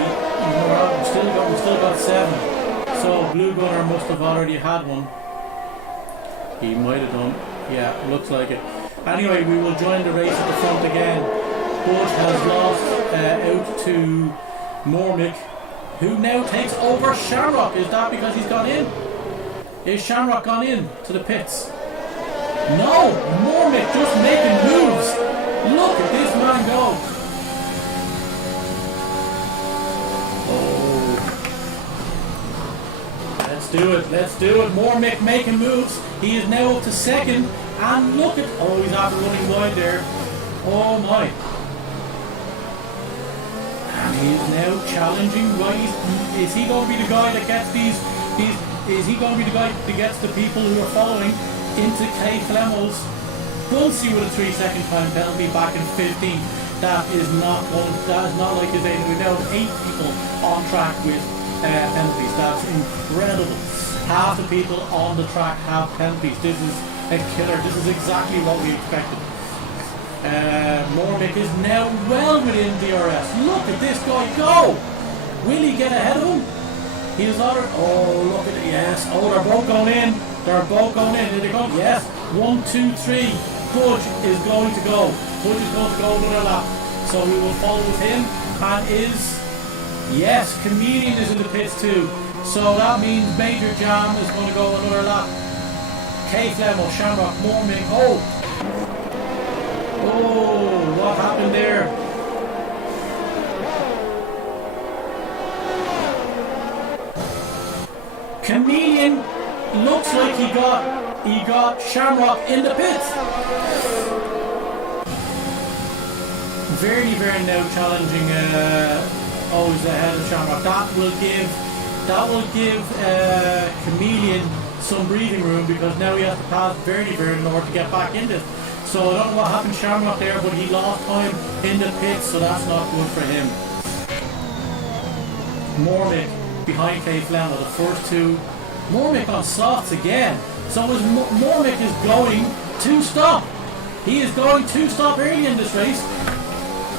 still got 7. So blue gunner must have already had one. He might have done. Yeah, looks like it. Anyway, we will join the race at the front again. Budge has lost out to Mormick, who now takes over Shamrock. Is that because he's gone in? Is Shamrock gone in to the pits? No! Mormick just making moves. Look at this man go. Oh. Let's do it. Mormick making moves. He is now up to second. And look at... Oh, he's after running wide there. Oh my. And he's now challenging. Is he going to be the guy that gets is he going to be the guy that gets the people who are following into Kay Flemel's Bunsey with a 3-second time penalty back in 15? That is not like his aim. We now have 8 people on track with penalties. That's incredible. Half the people on the track have penalties. This is a killer. This is exactly what we expected. Mormick is now well within DRS. Look at this guy go! Will he get ahead of him? He is other. Oh, look at it. Yes. Oh, they're both going in. Are they going? Yes. 1, 2, 3. Budge is going to go. Budge is going to go another lap. So we will follow with him. And yes, Comedian is in the pits too. So that means Major Jam is going to go another lap. Kay Flemo, Shamrock, Mormick. Oh, what happened there? Comedian looks like he got Shamrock in the pits. Very now challenging. He's ahead of Shamrock. That will give Comedian some breathing room, because now he has to pass very in order to get back in this. So I don't know what happened to Shamrock there, but he lost time in the pits, so that's not good for him. Mormick behind Kay Flemo, the first 2. Mormick on softs again. So Mormick is going to stop. He is going to stop early in this race.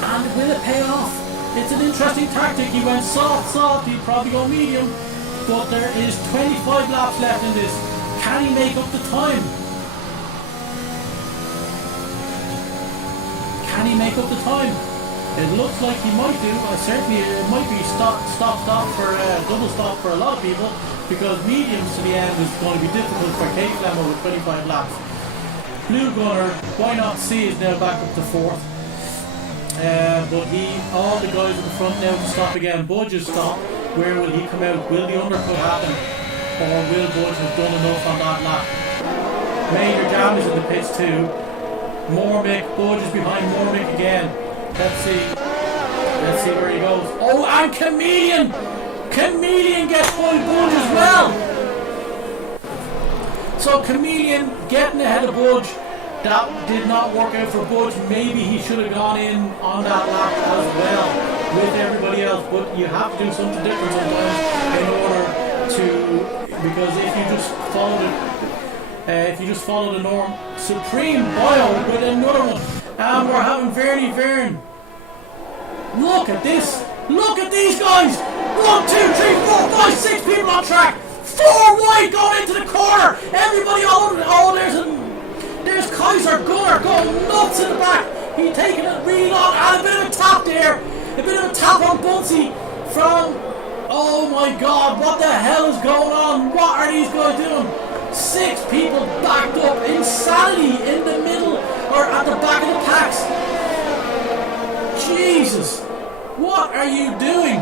And will it pay off? It's an interesting tactic. He went soft, he'll probably go medium. But there is 25 laps left in this. Can he make up the time? Can he make up the time? It looks like he might do. Certainly it might be stop for double stop for a lot of people, because mediums to the end is going to be difficult for Kate Flemo with 25 laps. Blue Gunner, why not see, is now back up to 4th. But all the guys at the front now to stop again. Budge is stopped. Where will he come out? Will the undercut happen? Or will Budge have done enough on that lap? Major Jam is in the pits too. Budge is behind Mormick again. Let's see where he goes. Oh, and Comedian gets by Budge as well. So Comedian getting ahead of Budge. That did not work out for Budge. Maybe he should have gone in on that lap as well with everybody else. But you have to do something different sometimes in order to, because if you just follow the norm. Supreme Bio with another one. And we're having Vern. Look at this. Look at these guys. 1, 2, 3, 4, 5, 6 people on track. 4 wide going into the corner. Everybody there's Kaiser Gunner going nuts in the back. He's taking it really long, and a bit of a tap there. A bit of a tap on Bunsey from... Oh my god, what the hell is going on? What are these guys doing? 6 people backed up. Insanity in the middle, or at the back of the packs. Jesus! What are you doing?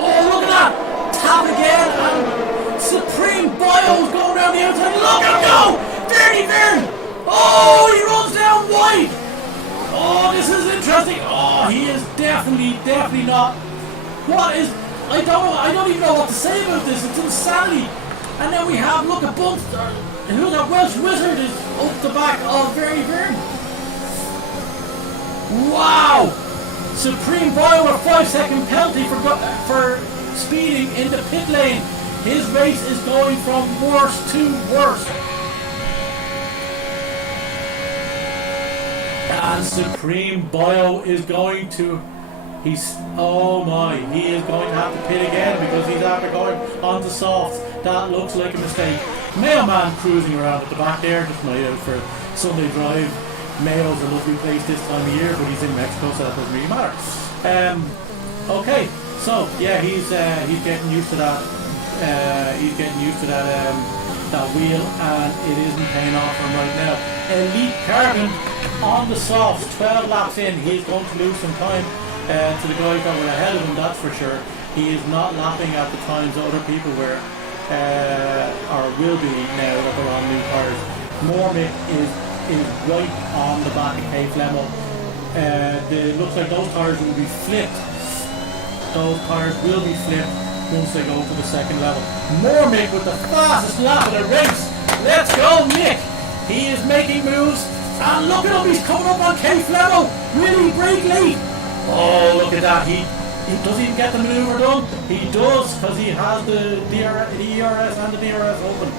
Oh, look at that! Tap again, and Supreme Bio's going around the outside. Look at him go! Dirty Vern! Oh, he runs down wide! Oh, this is interesting. Oh, he is definitely not. What is... I don't even know what to say about this. It's insanity. And then we have, look at Bunster. Who's that Welsh Wizard is up the back of Very Vern. Wow! Supreme Bio a 5-second penalty for speeding in the pit lane. His race is going from worse to worse. And Supreme Bio is going to... oh my, he is going to have to pit again because he's after going onto softs. That looks like a mistake. Mailman cruising around at the back there, just night out for Sunday drive. Mayo's a lovely place this time of year, but he's in Mexico, so that doesn't really matter. Okay, so yeah, he's getting used to that. He's getting used to that wheel, and it isn't paying off for him right now. Elite Carbon on the softs, 12 laps in. He's going to lose some time to the guys that were ahead of him, that's for sure. He is not lapping at the times that other people were or will be now that they're on new tyres. Mormick is right on the back of K Flemo. It looks like those tyres will be flipped. Those tyres will be flipped once they go to the second level. Mormick with the fastest lap of the race. Let's go, Mick! He is making moves, and look at him, he's coming up on K Flemo. Will he break late? Oh, look at that. He doesn't even get the manoeuvre done. He does, because he has the ERS and the DRS open.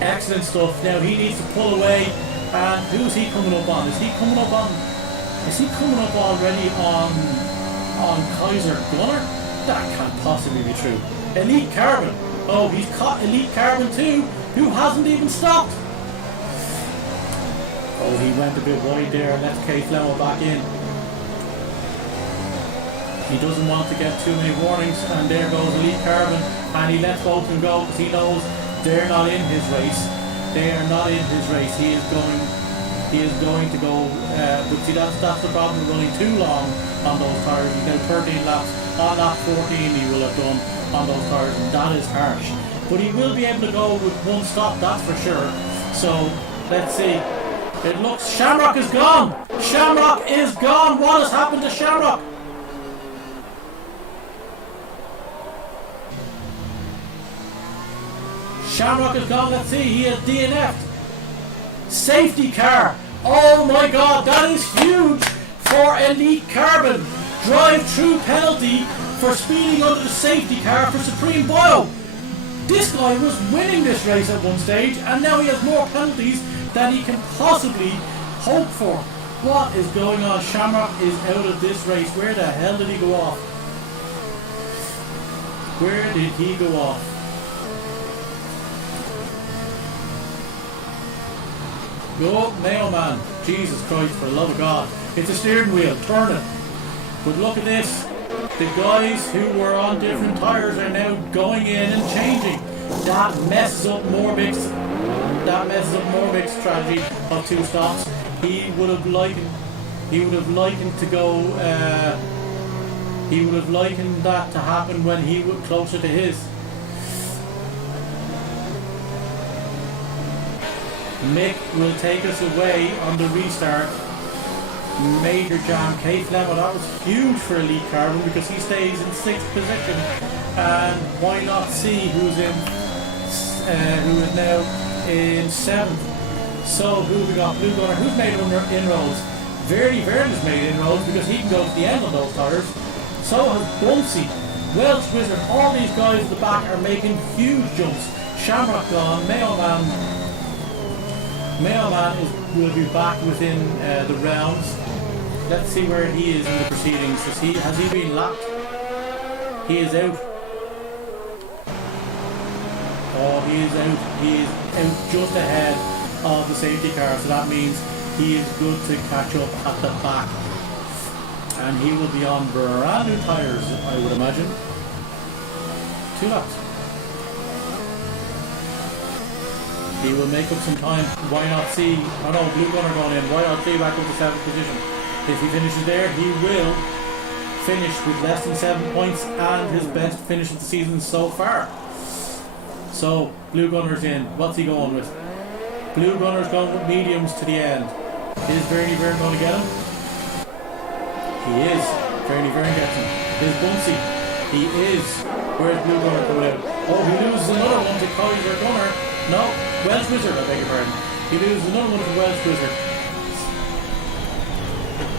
Excellent stuff. Now he needs to pull away. And who's he coming up on? Is he coming up already on Kaiser Gunner? That can't possibly be true. Elite Carbon. Oh, he's caught Elite Carbon too, who hasn't even stopped. Oh, he went a bit wide there. Let's K Flemo back in. He doesn't want to get too many warnings, and there goes Elite Carbon, and he lets both of them go because he knows they're not in his race. They are not in his race. He is going to go, but see that's the problem with running too long on those tyres. He's now 13 laps. On lap 14 he will have done on those tyres, and that is harsh. But he will be able to go with one stop, that's for sure. So, let's see. It looks, Shamrock is gone! Shamrock is gone! What has happened to Shamrock? Shamrock is gone, let's see, he has DNF'd. Safety car. Oh my god, that is huge for Elite Carbon. Drive-through penalty for speeding under the safety car for Supreme Bio. This guy was winning this race at one stage, and now he has more penalties than he can possibly hope for. What is going on? Shamrock is out of this race. Where the hell did he go off? Where did he go off? Go, Mailman. Jesus Christ, for the love of God. It's a steering wheel. Turn it. But look at this. The guys who were on different tyres are now going in and changing. That messes up Morbick's strategy of two stops. He would have likened that to happen when he was closer to his. Mick will take us away on the restart. Major jam. K Flemo, that was huge for Elite Carbon because he stays in 6th position. And why not see who is now in 7th. So who we got? Blue Gunner. Who's made inroads? Vern has made inroads because he can go to the end on those tyres. So has Bunsey, Welsh Wizard. All these guys at the back are making huge jumps. Shamrock gone. Mailman will be back within the rounds. Let's see where he is in the proceedings. Has he been lapped? He is out. Oh, he is out. He is out just ahead of the safety car. So that means he is good to catch up at the back. And he will be on brand new tyres, I would imagine. 2 laps. He will make up some time. Why not see? Oh no, Blue Gunner going in. Why not see back up to 7th position? If he finishes there, he will finish with less than 7 points and his best finish of the season so far. So, Blue Gunner's in. What's he going with? Blue Gunner's going with mediums to the end. Is Bernie Byrne going to get him? He is. Bernie Byrne gets him. Is Bunsey? He is. Where's Blue Gunner coming out? Oh, he loses another one to Kaiser Gunner. No, Welsh Wizard, I beg your pardon. He loses another one to Welsh Wizard.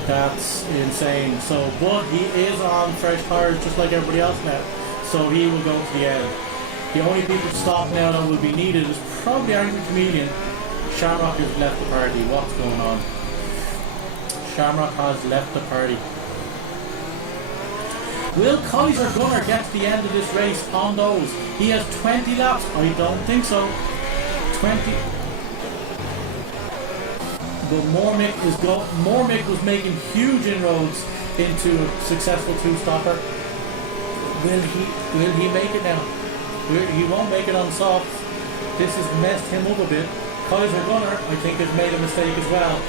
That's insane. So, but he is on fresh tires just like everybody else now. So he will go to the end. The only people to stop now that will be needed is probably Angry Chameleon. Shamrock has left the party. What's going on? Shamrock has left the party. Will Kaiser Gunner get to the end of this race on those? He has 20 laps. I don't think so. 20. But Mormick was making huge inroads into a successful two-stopper. Will he make it now? He won't make it on soft. This has messed him up a bit. Kaiser Gunner, I think, has made a mistake as well.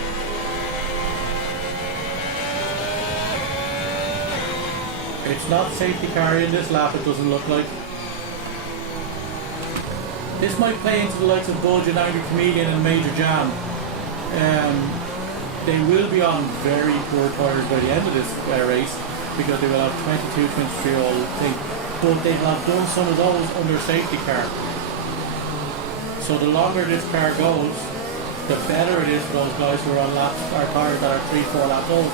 It's not safety car in this lap, it doesn't look like. This might play into the likes of Budge and Angry Comedian and Major Jam. They will be on very poor tires by the end of this race because they will have 22, 23 all thing. But they have done some of those under safety car. So the longer this car goes, the better it is for those guys who are on laps or cars that are 3-4 laps old.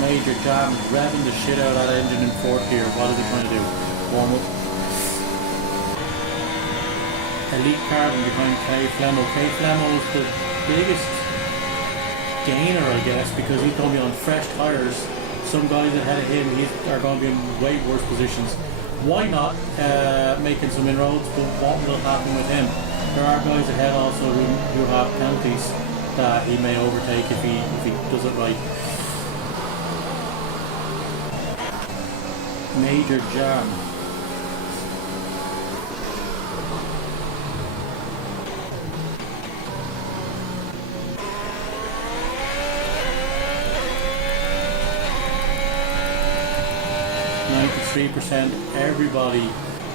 Major Jam is revving the shit out of that engine in fourth gear. What is he trying to do? Warm up. Elite Carbon behind Kay Flemo. Kay Flemo is the biggest gainer, I guess, because he's going to be on fresh tyres. Some guys ahead of him are going to be in way worse positions. Why not making some inroads? But what will happen with him? There are guys ahead also who have penalties that he may overtake if he does it right. Major Jam. %, everybody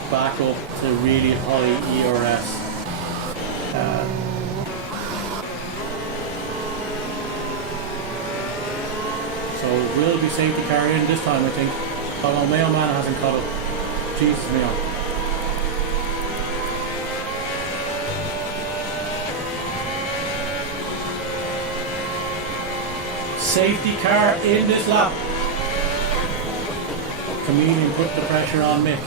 back up to really high ERS. So it will be safety car in this time, I think. Although Mayo Man hasn't caught up. Jesus Mayo. Safety car in this lap. Chameleon put the pressure on Mick.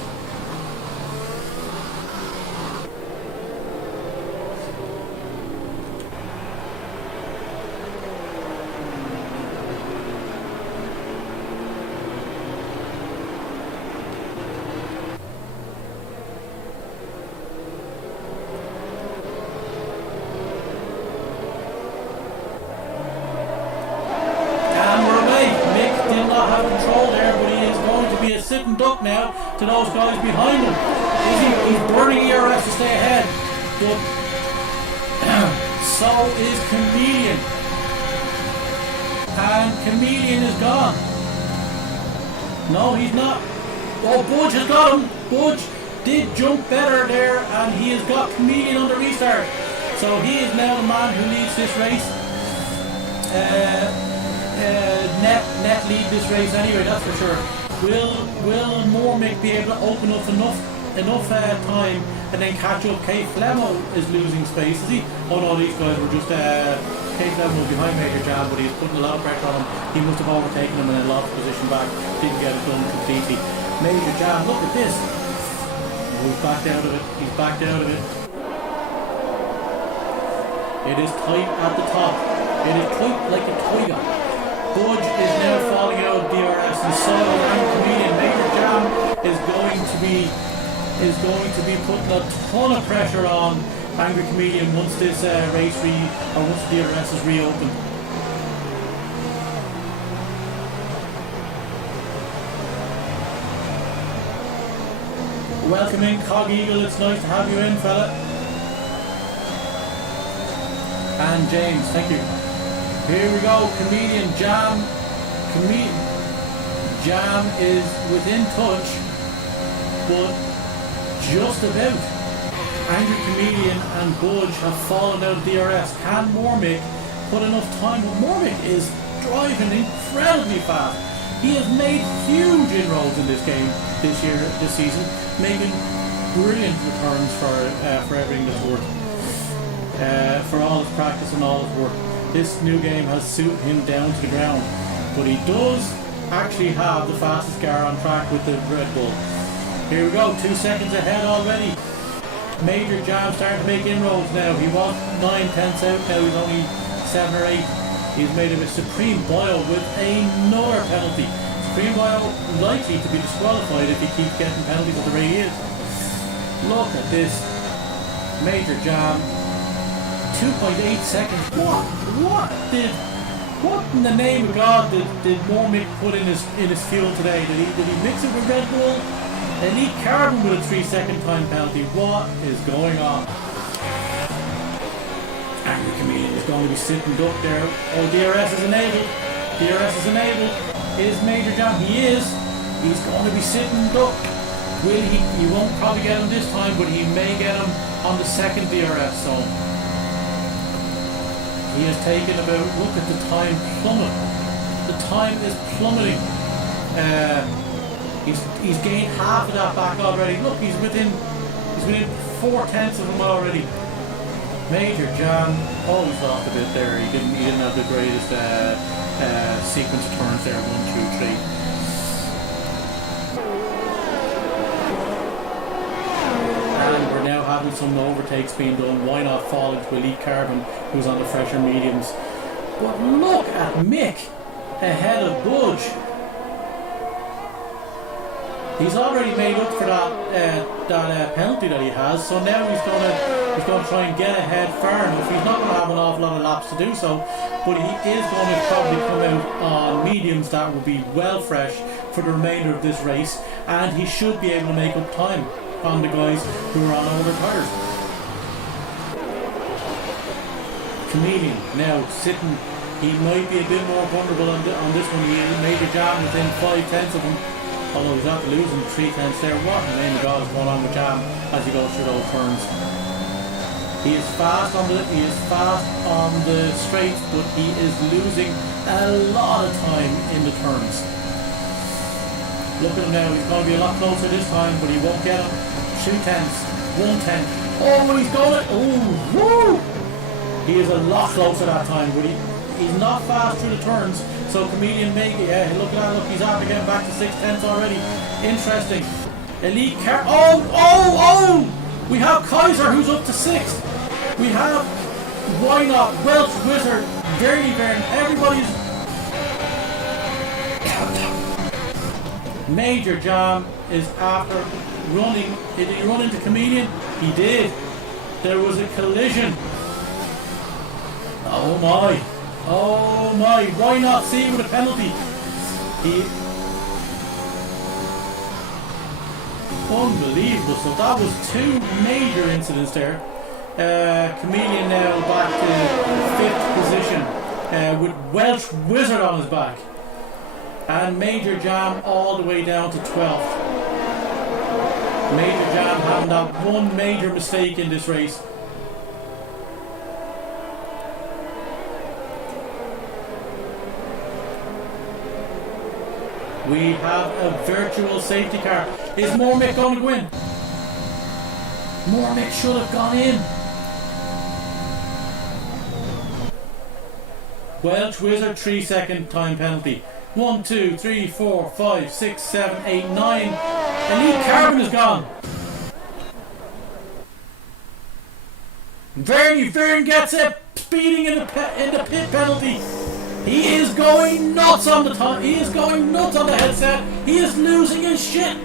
Sitting duck now to those guys behind him. He's burning ERS to stay ahead, but so is Chameleon, and Chameleon is gone. No, he's not. Oh, Budge has got him. Budge did jump better there, and he has got Chameleon on the restart. So he is now the man who leads this race. Net lead this race anyway, that's for sure. Will Mormick be able to open up enough time and then catch up? Kay Flemo is losing space, is he? Oh no, these guys were just Kay Flemo was behind Major Jam, but he's putting a lot of pressure on him. He must have overtaken him and then lost position back. Didn't get it done completely. Major Jam, look at this. Oh, he's backed out of it. He's backed out of it. It is tight at the top. It is tight like a tiger. Budge is now falling out of DRS, and so Angry Comedian. Major Jam is going to be putting a ton of pressure on Angry Comedian once this race once DRS is reopened. Welcome in, Cog Eagle. It's nice to have you in, fella. And James, thank you. Here we go. Comedian Jam. Jam is within touch, but just about. Angry Comedian and Budge have fallen out of DRS. Can Mormick put enough time? But Mormick is driving incredibly fast. He has made huge inroads in this game this season, making brilliant returns for everything that's worth. For all his practice and all his work. This new game has suited him down to the ground, but he does actually have the fastest car on track with the Red Bull. Here we go, 2 seconds ahead already. Major Jam starting to make inroads now. He was 9/10 out, now he's only 7 or 8. He's made a Supreme Bio with another penalty. Supreme Bio likely to be disqualified if he keeps getting penalties at the rate he is. Look at this. Major Jam. 2.8 seconds. What in the name of God did Mormick put in his fuel today? Did he mix it with Red Bull? Elite Carbon with a 3-second time penalty. What is going on? Angry Comedian is going to be sitting duck there. Oh, DRS is enabled. DRS is enabled. Is Major Jam? He is. He's going to be sitting duck. Will he? He won't probably get him this time, but he may get him on the second DRS zone. He has taken about, look at the time plummet. The time is plummeting. He's gained half of that back already. Look, he's within 4/10 of him already. Major Jam, oh, he's lost a bit there. He didn't have the greatest sequence of turns there. 1, 2, 3. And we're now having some overtakes being done. Why not fall into Elite Carbon, who's on the fresher mediums? But look at Mick ahead of Budge. He's already made up for that penalty that he has, so now he's going to try and get ahead far enough. He's not going to have an awful lot of laps to do so, but he is going to probably come out on mediums that will be well fresh for the remainder of this race, and he should be able to make up time on the guys who are on older tyres. Comedian now sitting. He might be a bit more vulnerable on this one. He made a jam within 5/10 of him. Although he's after losing 3/10 there. What in the name of God is going on with Jam as he goes through those turns? He is fast on the straight, but he is losing a lot of time in the turns. Look at him now, he's going to be a lot closer this time, but he won't get him. 2/10, 1/10. Oh, he's going. Oh, woo! He is a lot closer that time, but he's not fast through the turns. So Comedian make it. Yeah, look at that. Look, he's after getting back to 6/10 already. Interesting. Elite Car. Oh! We have Kaiser who's up to 6th. We have why not Welsh Wizard, Vern. Everybody's. Major Jam is after running. Did he run into Comedian? He did. There was a collision. Oh my. Why not see with a penalty? Unbelievable. So that was 2 major incidents there. Comedian now back to 5th position with Welsh Wizard on his back. And Major Jam all the way down to 12th. Major Jam having that one major mistake in this race. We have a virtual safety car. Is Mormick going to win? Mormick should have gone in. Welsh Wizard 3-second time penalty. 1, 2, 3, 4, 5, 6, 7, 8, 9. Elite Carbon is gone. Vern gets a speeding in the pit penalty. He is going nuts on the top. He is going nuts on the headset. He is losing his shit.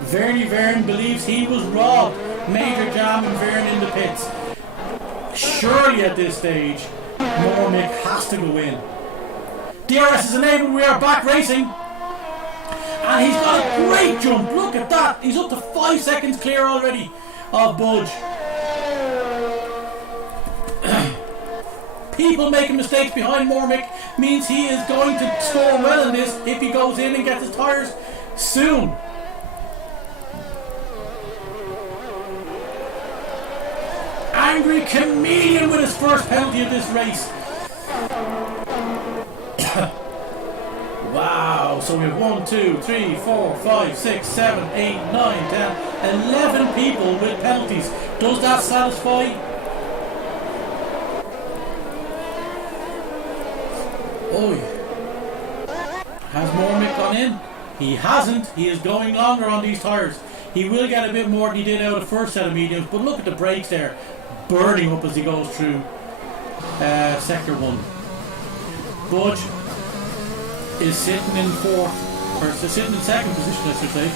Vern believes he was robbed. Major Jam and Vern in the pits. Surely at this stage, Mormick has to go in. DRS is enabled, we are back racing. And he's got a great jump, look at that. He's up to 5 seconds clear already of Budge. People making mistakes behind Mormick means he is going to score well in this if he goes in and gets his tyres soon. Angry Comedian with his first penalty of this race. Wow, so we have 1, 2, 3, 4, 5, 6, 7, 8, 9, 10, 11 people with penalties. Does that satisfy? Oh, has Mormick gone in? He hasn't. He is going longer on these tyres. He will get a bit more than he did out of the first set of mediums, but look at the brakes there, burning up as he goes through sector 1. Budge is sitting in fourth, or sitting in second position, I should say,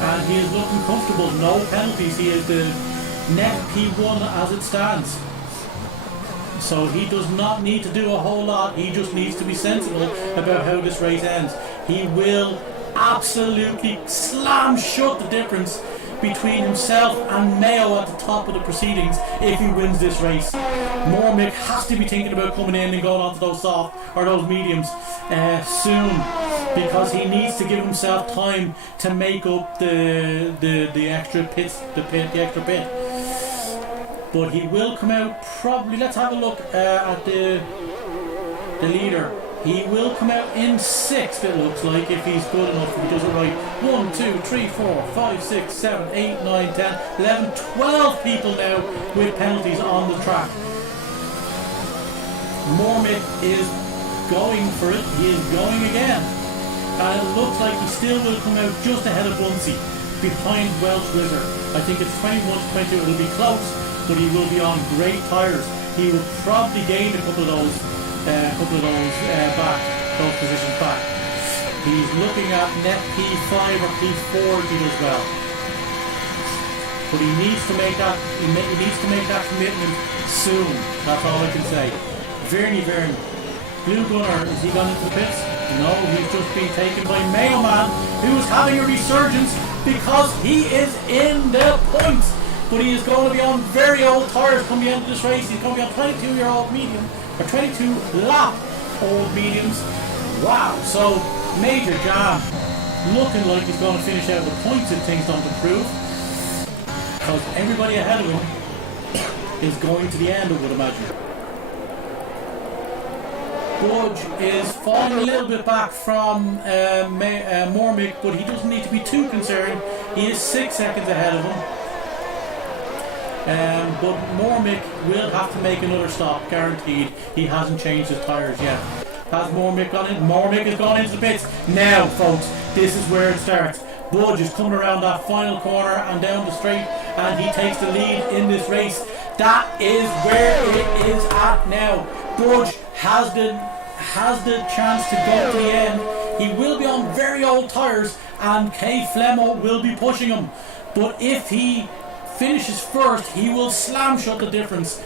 and he is looking comfortable. No penalties. He is the net P1 as it stands. So he does not need to do a whole lot. He just needs to be sensible about how this race ends. He will absolutely slam shut the difference between himself and Mayo at the top of the proceedings if he wins this race. Mormick has to be thinking about coming in and going on to those soft or those mediums soon, because he needs to give himself time to make up the extra pits, the extra pit. But he will come out probably. Let's have a look at the leader. He will come out in 6th, it looks like, if he's good enough, if he does it right. 1, 2, 3, 4, 5, 6, 7, 8, 9, 10, 11, 12 people now with penalties on the track. Mormick is going for it. He is going again. And it looks like he still will come out just ahead of Bunsey, behind Welsh Wizard. I think it's 21-22. It'll be close, but he will be on great tyres. He will probably gain a couple of those back, those positions back. He's looking at net P5 or P4 if he does well. But he needs to make that. He needs to make that commitment soon. That's all I can say. Verne, Blue Gunner, is he gone into the pits? No, he's just been taken by Mayo Man, who is having a resurgence because he is in the points. But he is going to be on very old tyres come the end of this race. He's going to be on 22-year-old medium, or 22-lap old mediums. Wow, so major jam. Looking like he's going to finish out with points if things don't improve. Because everybody ahead of him is going to the end, I would imagine. Budge is falling a little bit back from Mormick, but he doesn't need to be too concerned. He is 6 seconds ahead of him. But Mormick will have to make another stop, guaranteed. He hasn't changed his tyres yet. Has Mormick gone in? Mormick has gone into the pits. Now, folks, this is where it starts. Budge is coming around that final corner and down the straight, and he takes the lead in this race. That is where it is at now. Budge has the chance to go to the end. He will be on very old tyres, and Kay Flemo will be pushing him. But if he finishes first, he will slam shut the difference.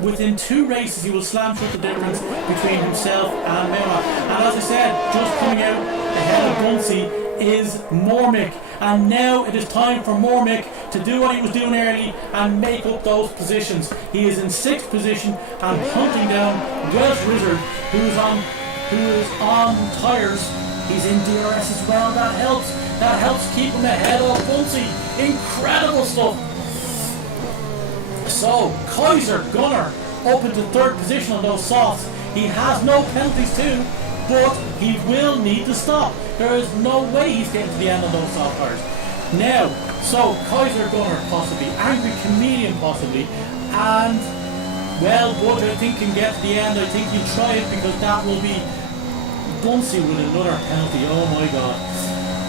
Within 2 races, he will slam shut the difference between himself and Mayo. And as I said, just coming out ahead of Bunsey is Mormick. And now it is time for Mormick to do what he was doing early and make up those positions. He is in 6th position and hunting down Welsh Wizard, who is on tyres. He's in DRS as well. That helps. That helps keep him ahead of Bunsey. Incredible stuff. So, Kaiser Gunner up into 3rd position on those softs. He has no penalties too, but he will need to stop. There is no way he's getting to the end on those soft tyres. Now, so Kaiser Gunner possibly, Angry Comedian possibly, and well, Budge I think can get to the end. I think he'll try it because that will be Bunsey with another penalty. Oh my god.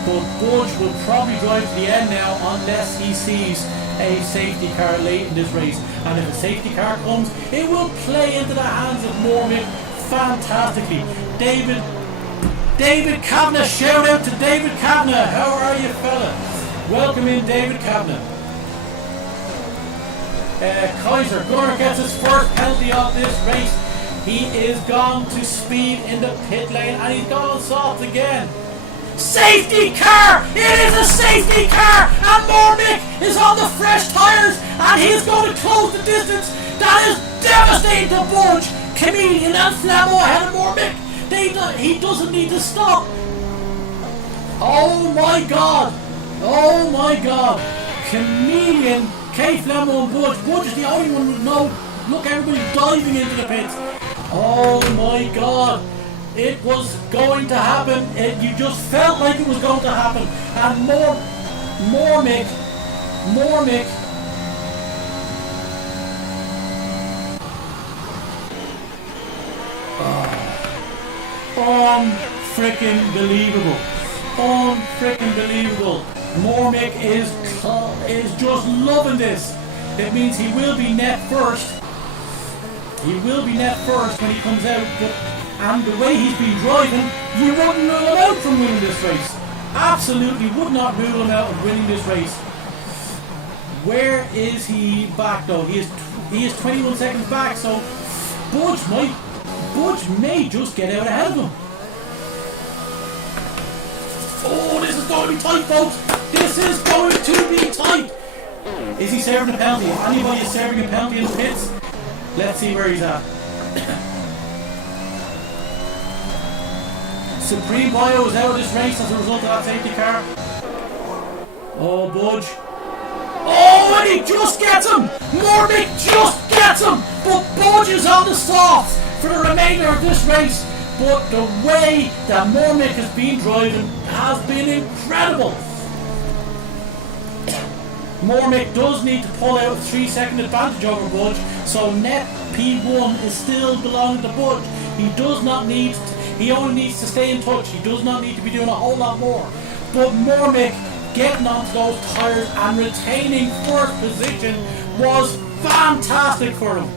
But Budge will probably drive to the end now unless he sees a safety car late in this race. And if a safety car comes, it will play into the hands of Mormick fantastically. David Kavanagh, shout out to David Kavanagh. How are you, fella? Welcome in, David Kavanagh. Kaiser Gunner gets his first penalty of this race. He is gone to speed in the pit lane and he's gone on soft again. Safety car! It is a safety car! And Mormick is on the fresh tyres and he's going to close the distance. That is devastating to Budge, Comedian and Flamo ahead of Mormick. He doesn't need to stop. Oh my god! Oh my god! Comedian, K Flamo and Budge. Budge is the only one who knows. Look, everybody's diving into the pits. Oh my god! It was going to happen. You just felt like it was going to happen. And Mormick. Unfreaking believable. Unfreaking believable. Mormick is just loving this. It means he will be net first. He will be net first when he comes out. And the way he's been driving, you wouldn't rule him out from winning this race. Absolutely would not rule him out of winning this race. Where is he back though? He is 21 seconds back, so Budge may just get out ahead of him. Oh, this is going to be tight, folks. This is going to be tight. Is he serving a penalty? If anybody is serving a penalty in the pits, let's see where he's at. Supreme Bio is out of this race as a result of that safety car. Oh, Budge. Oh, and he just gets him! Mormick just gets him! But Budge is on the softs for the remainder of this race. But the way that Mormick has been driving has been incredible. Mormick does need to pull out a 3-second advantage over Budge, so net P1 is still belonging to Budge. He only needs to stay in touch. He does not need to be doing a whole lot more. But Mormick getting onto those tyres and retaining first position was fantastic for him.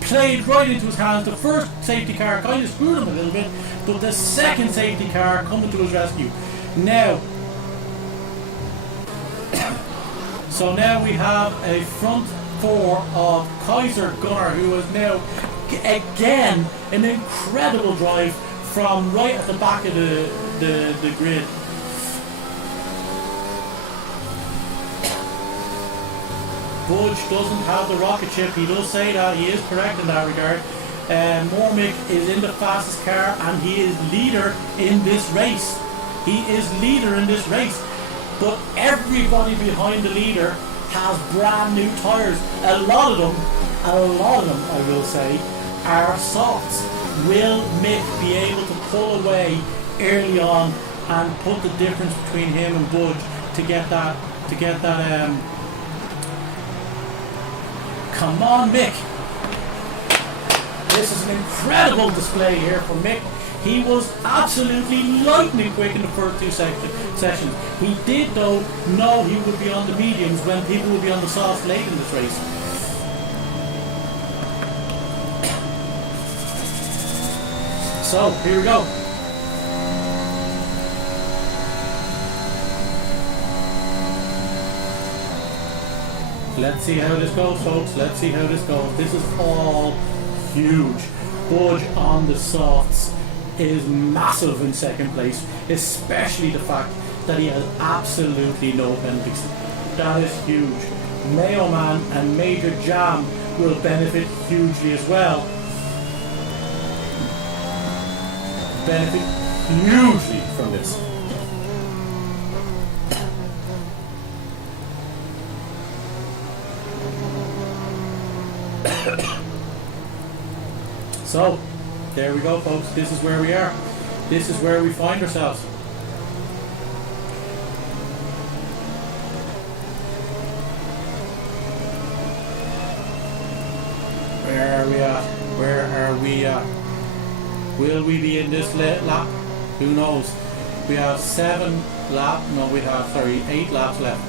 Played right into his hands. The first safety car kind of screwed him a little bit, but the second safety car coming to his rescue. So now we have a front four of Kaiser Gunnar, who is now again an incredible drive from right at the back of the grid. Budge doesn't have the rocket ship. He does say that. He is correct in that regard. Mormick is in the fastest car and he is leader in this race. But everybody behind the leader has brand new tyres. A lot of them, I will say, are softs. Will Mick be able to pull away early on and put the difference between him and Budge to get that come on, Mick. This is an incredible display here from Mick. He was absolutely lightning quick in the first two sessions. He did, though, know he would be on the mediums when people would be on the softs late in this race. So, here we go. Let's see how this goes, folks. Let's see how this goes. This is all huge. Budge on the softs is massive in second place, especially the fact that he has absolutely no penalties. That is huge. Mayo Man and Major Jam will benefit hugely as well. Benefit hugely from this. So, there we go, folks. This is where we are. This is where we find ourselves. Where are we at? Where are we at? Will we be in this lap? Who knows? We have 8 laps left.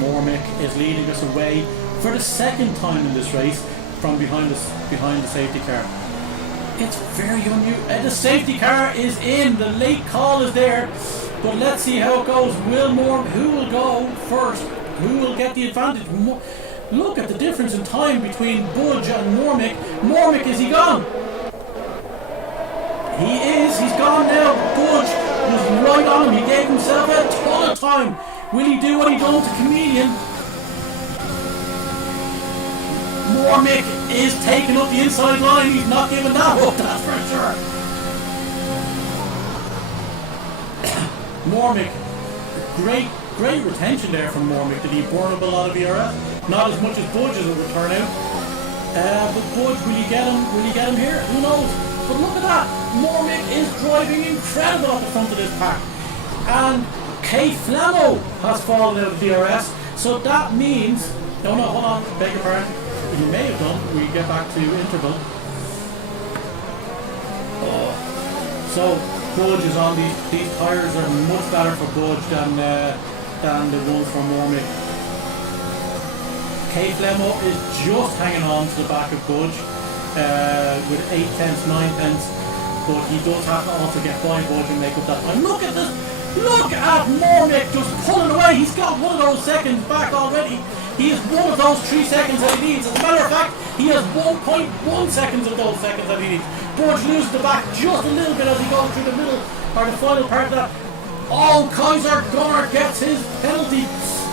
Mormick is leading us away for the second time in this race. from behind the safety car. It's very unusual. The safety car is in. The late call is there. But let's see how it goes. Who will go first? Who will get the advantage? Look at the difference in time between Budge and Mormick. Mormick, is he gone? He is. He's gone now. Budge was right on him. He gave himself a ton of time. Will he do what he done to Chameleon? Mormick is taking up the inside line. He's not giving that up, that's for sure. Mormick, great retention there from Mormick. Did he burn up a lot of ERS? Not as much as Budge as it would turn out. But Budge, will he get him? Will he get him here? Who knows? But look at that. Mormick is driving incredible at the front of this pack. And K Flamo has fallen out of DRS. So that means... No, hold on. Beg your pardon. He may have done. We get back to interval. So Budge is on these tyres are much better for Budge than the ones for Mormick. K Flemo is just hanging on to the back of Budge with 8 tenths, 9 tenths, but he does have to also get by Budge and make up that time. Look at this! Look at Mormick just pulling away. He's got one of those seconds back already. He is one of those 3 seconds that he needs. As a matter of fact, he has 1.1 seconds of those seconds that he needs. Budge loses the back just a little bit as he goes through the middle, or the final part of that. Oh, Kaiser Gunnar gets his penalty.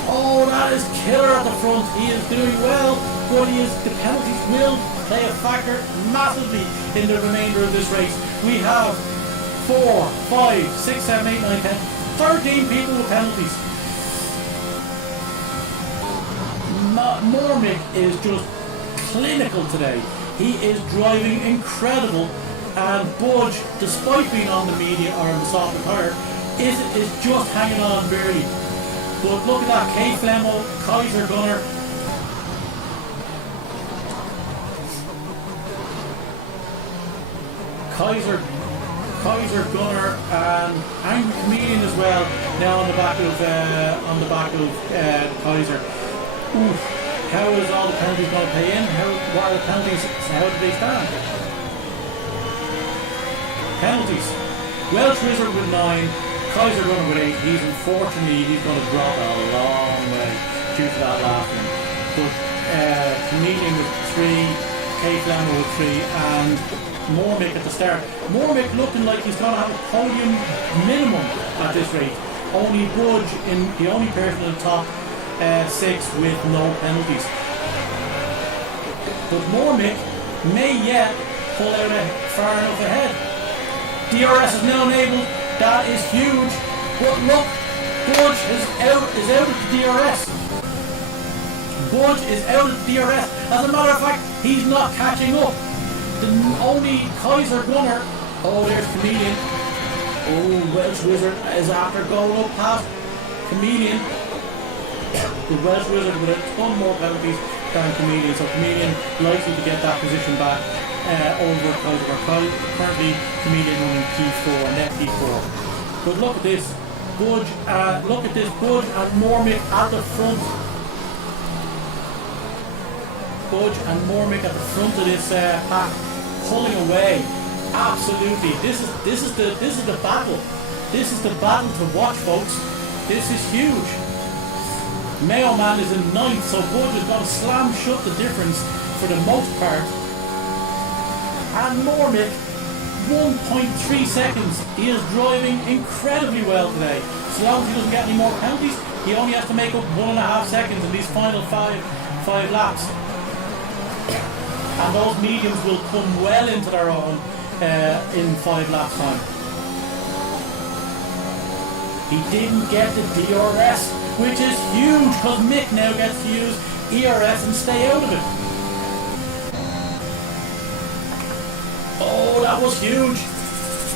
Oh, that is killer at the front. He is doing well, but the penalties will play a factor massively in the remainder of this race. We have 4, 5, 6, 7, 8, 9, 10, 13 people with penalties. Mormick is just clinical today. He is driving incredible, and Budge, despite being on the medium or the soft tire, is just hanging on barely. But look at that, K Flemo, Kaiser Gunnar. Kaiser Gunnar and Angry Chameleon as well. Now on the back of Kaiser. Oof. How is all the penalties going to pay in? What are the penalties? How do they stand? Penalties. Welsh Wizard with 9. Kaiser Gunnar with 8. Unfortunately he's going to drop a long way due to that last one. But Chameleon with 3, K Flamo with 3, and Mormick at the start. Mormick looking like he's going to have a podium minimum at this rate. Only Budge, the only person in the top 6 with no penalties. But Mormick may yet pull out far enough ahead. DRS is now enabled. That is huge. But look, Budge is out of the DRS. Budge is out of the DRS. As a matter of fact, he's not catching up. The only Kaiser Gunnar. Oh, there's Chameleon. Oh, Welsh Wizard is after going up past Chameleon. The Welsh Wizard with a ton more penalties than Chameleon. So Chameleon likely to get that position back over Kaiser. Currently Chameleon running P4, net P4. But look at this. Budge and Mormick at the front. Budge and Mormick at the front of this pack, pulling away. Absolutely. This is the battle. This is the battle to watch, folks. This is huge. Mayo Man is in 9th, so Budge has got to slam shut the difference for the most part. And Mormick, 1.3 seconds. He is driving incredibly well today. So long as he doesn't get any more penalties, he only has to make up 1.5 seconds in these final five laps. And those mediums will come well into their own in 5 laps time. He didn't get the DRS, which is huge because Mick now gets to use ERS and stay out of it. Oh, that was huge.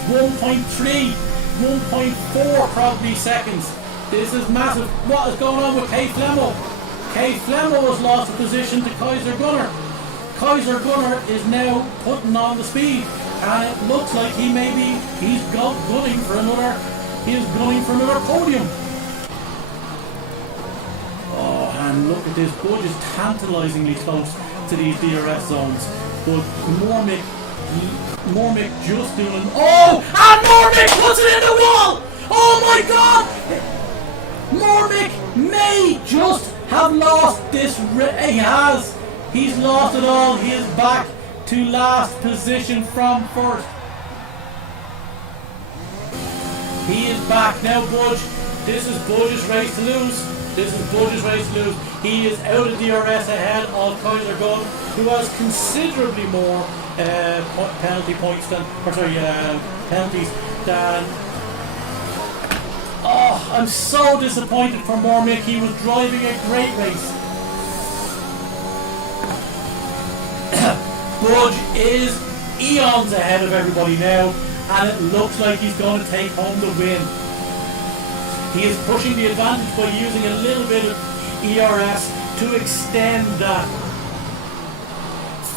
1.3, 1.4 probably seconds. This is massive. What is going on with K Flemo? K Flemo has lost the position to Kaiser Gunnar. Kaiser Gunnar is now putting on the speed, and it looks like he's gunning for another podium. Oh, and look at this. Budge is tantalizingly close into these DRS zones. But Mormick just doing... Oh! And Mormick puts it in the wall! Oh my god! Mormick may just have lost this... He has. He's lost it all. He is back to last position from first. He is back now, Budge. This is Budge's race to lose. He is out of DRS ahead of Kaiser Gunn, who has considerably more penalties than. Oh, I'm so disappointed for Mormick. He was driving a great race. Budge is eons ahead of everybody now, and it looks like he's going to take home the win. He is pushing the advantage by using a little bit of ERS to extend that.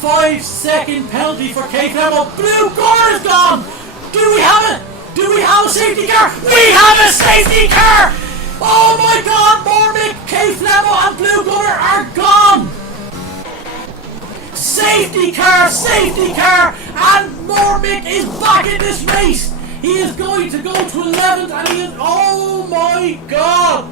5-second penalty for Keith Hamill. Blue car is gone! Do we have it? Do we have a safety car? We have a safety car! Oh my god, Mormick, Keith Hamill and Blue Gunner are gone! Safety car! And Mormick is back in this race! He is going to go to 11th and he is... Oh my god!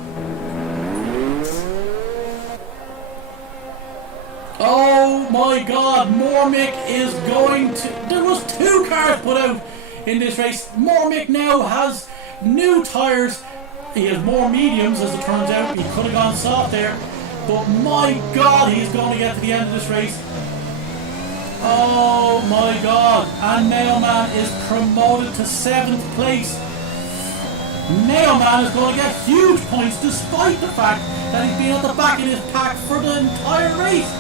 Oh my god, Mormick is going to... There was 2 cars put out in this race. Mormick now has new tyres. He has more mediums, as it turns out. He could have gone soft there. But my god, he's going to get to the end of this race. Oh my god. And Mailman is promoted to 7th place. Mailman is going to get huge points despite the fact that he's been at the back of his pack for the entire race.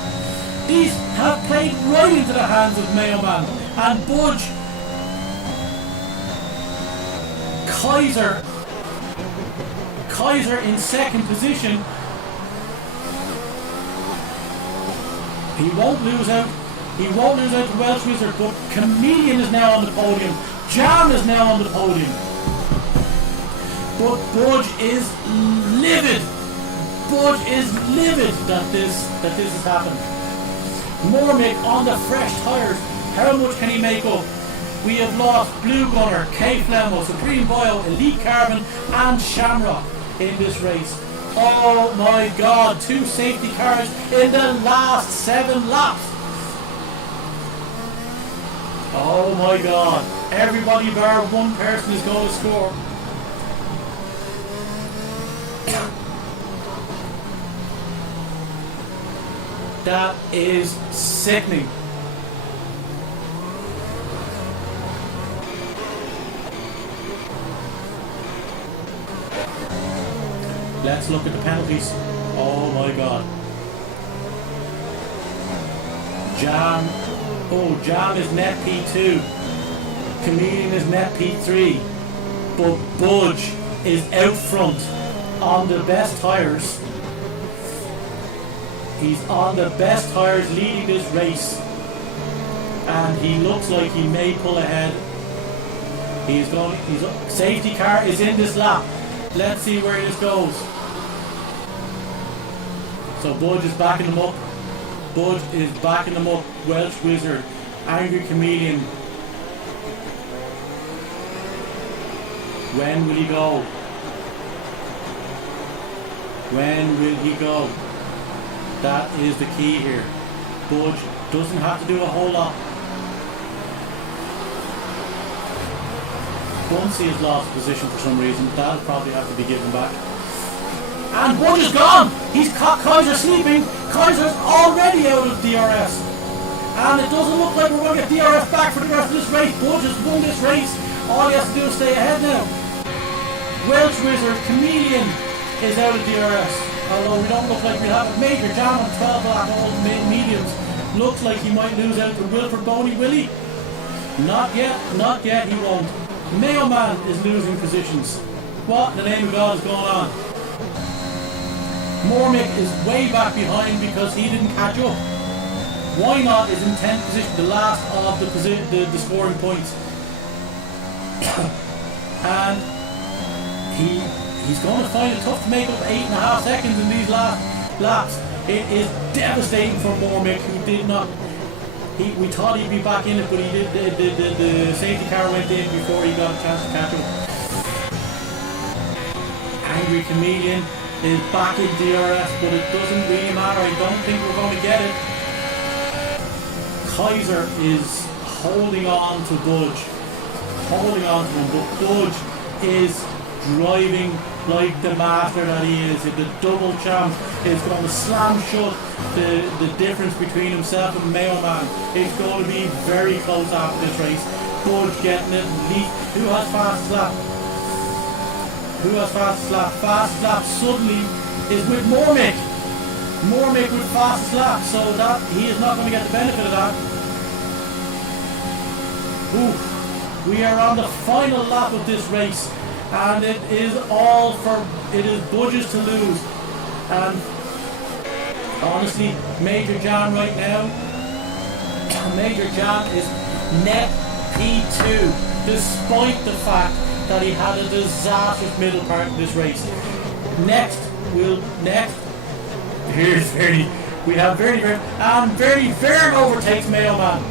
These have played right into the hands of Mailman. And Budge. Kaiser in 2nd position. He won't lose out. He won't lose out to Welsh Wizard, but Chameleon is now on the podium. Jam is now on the podium. But Budge is livid. That this has happened. Mormick on the fresh tyres. How much can he make up? We have lost Blue Gunner, K-Flemmo, Supreme Boyle, Elite Carbon and Shamrock in this race. Oh my god, 2 safety cars in the last 7 laps. Oh my god, everybody bar one person is going to score. That is sickening. Let's look at the penalties. Oh my god. Jam is net P2. Chameleon is net P3. But Budge is out front on the best tyres. He's on the best tyres leading this race. And he looks like he may pull ahead. Safety car is in this lap. Let's see where this goes. So Budge is backing him up. Welsh Wizard, Angry Chameleon. When will he go? That is the key here. Budge doesn't have to do a whole lot. Bunsey has lost position for some reason. That'll probably have to be given back. And Budge is gone! He's caught Kaiser sleeping. Kaiser's already out of DRS. And it doesn't look like we're going to get DRS back for the rest of this race. Budge has won this race. All he has to do is stay ahead now. Welsh Wizard, Chameleon is out of DRS. Although we don't look like we have a major jam on 12 black all mediums. Looks like he might lose out to Wilford Boney, will he? Not yet, he won't. Mailman is losing positions. What in the name of God is going on? Mormick is way back behind because he didn't catch up. Why Not is in 10th position, the last of the scoring points. And he's going to find it tough to make up 8.5 seconds in these last laps. It is devastating for Mormick, who did not. We thought he'd be back in it, but he did. The safety car went in before he got a chance to catch him. Angry Chameleon is back in DRS, but it doesn't really matter. I don't think we're going to get it. Kaiser is holding on to Budge. Holding on to him, but Budge is driving like the master that he is. The double champ is going to slam shut the difference between himself and Mayo Man. It's going to be very close after this race. Budge getting it. Who has fast lap? Who has fast lap? Fast lap suddenly is with Mormick. Mormick with fast lap, so that he is not going to get the benefit of that. Oof. We are on the final lap of this race, and it is Budge's to lose. And honestly, Major Jan right now, Major Jan is net P2, despite the fact that he had a disastrous middle part of this race. We have Verdi Vern overtakes Mayo Man,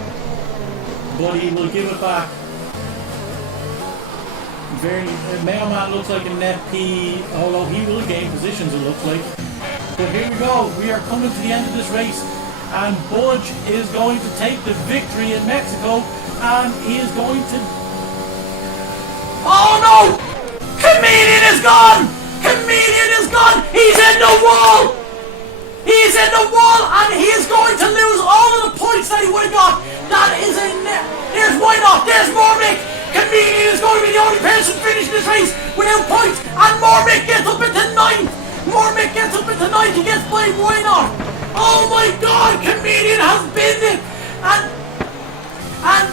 but he will give it back. Mayo Man looks like a net P, although he will gain positions, it looks like. But here we go, we are coming to the end of this race, and Budge is going to take the victory in Mexico, and he is going to... Oh no! Chameleon is gone! Chameleon is gone! He's in the wall! He's in the wall, and he is going to lose all of the points that he would have got. That is a net. There's why not? There's Mormick. Chameleon is going to be the only person finishing this race without points, and Mormick gets up into 9th. Mormick gets up into 9th. He gets by why not? Oh my God! Chameleon has been it, and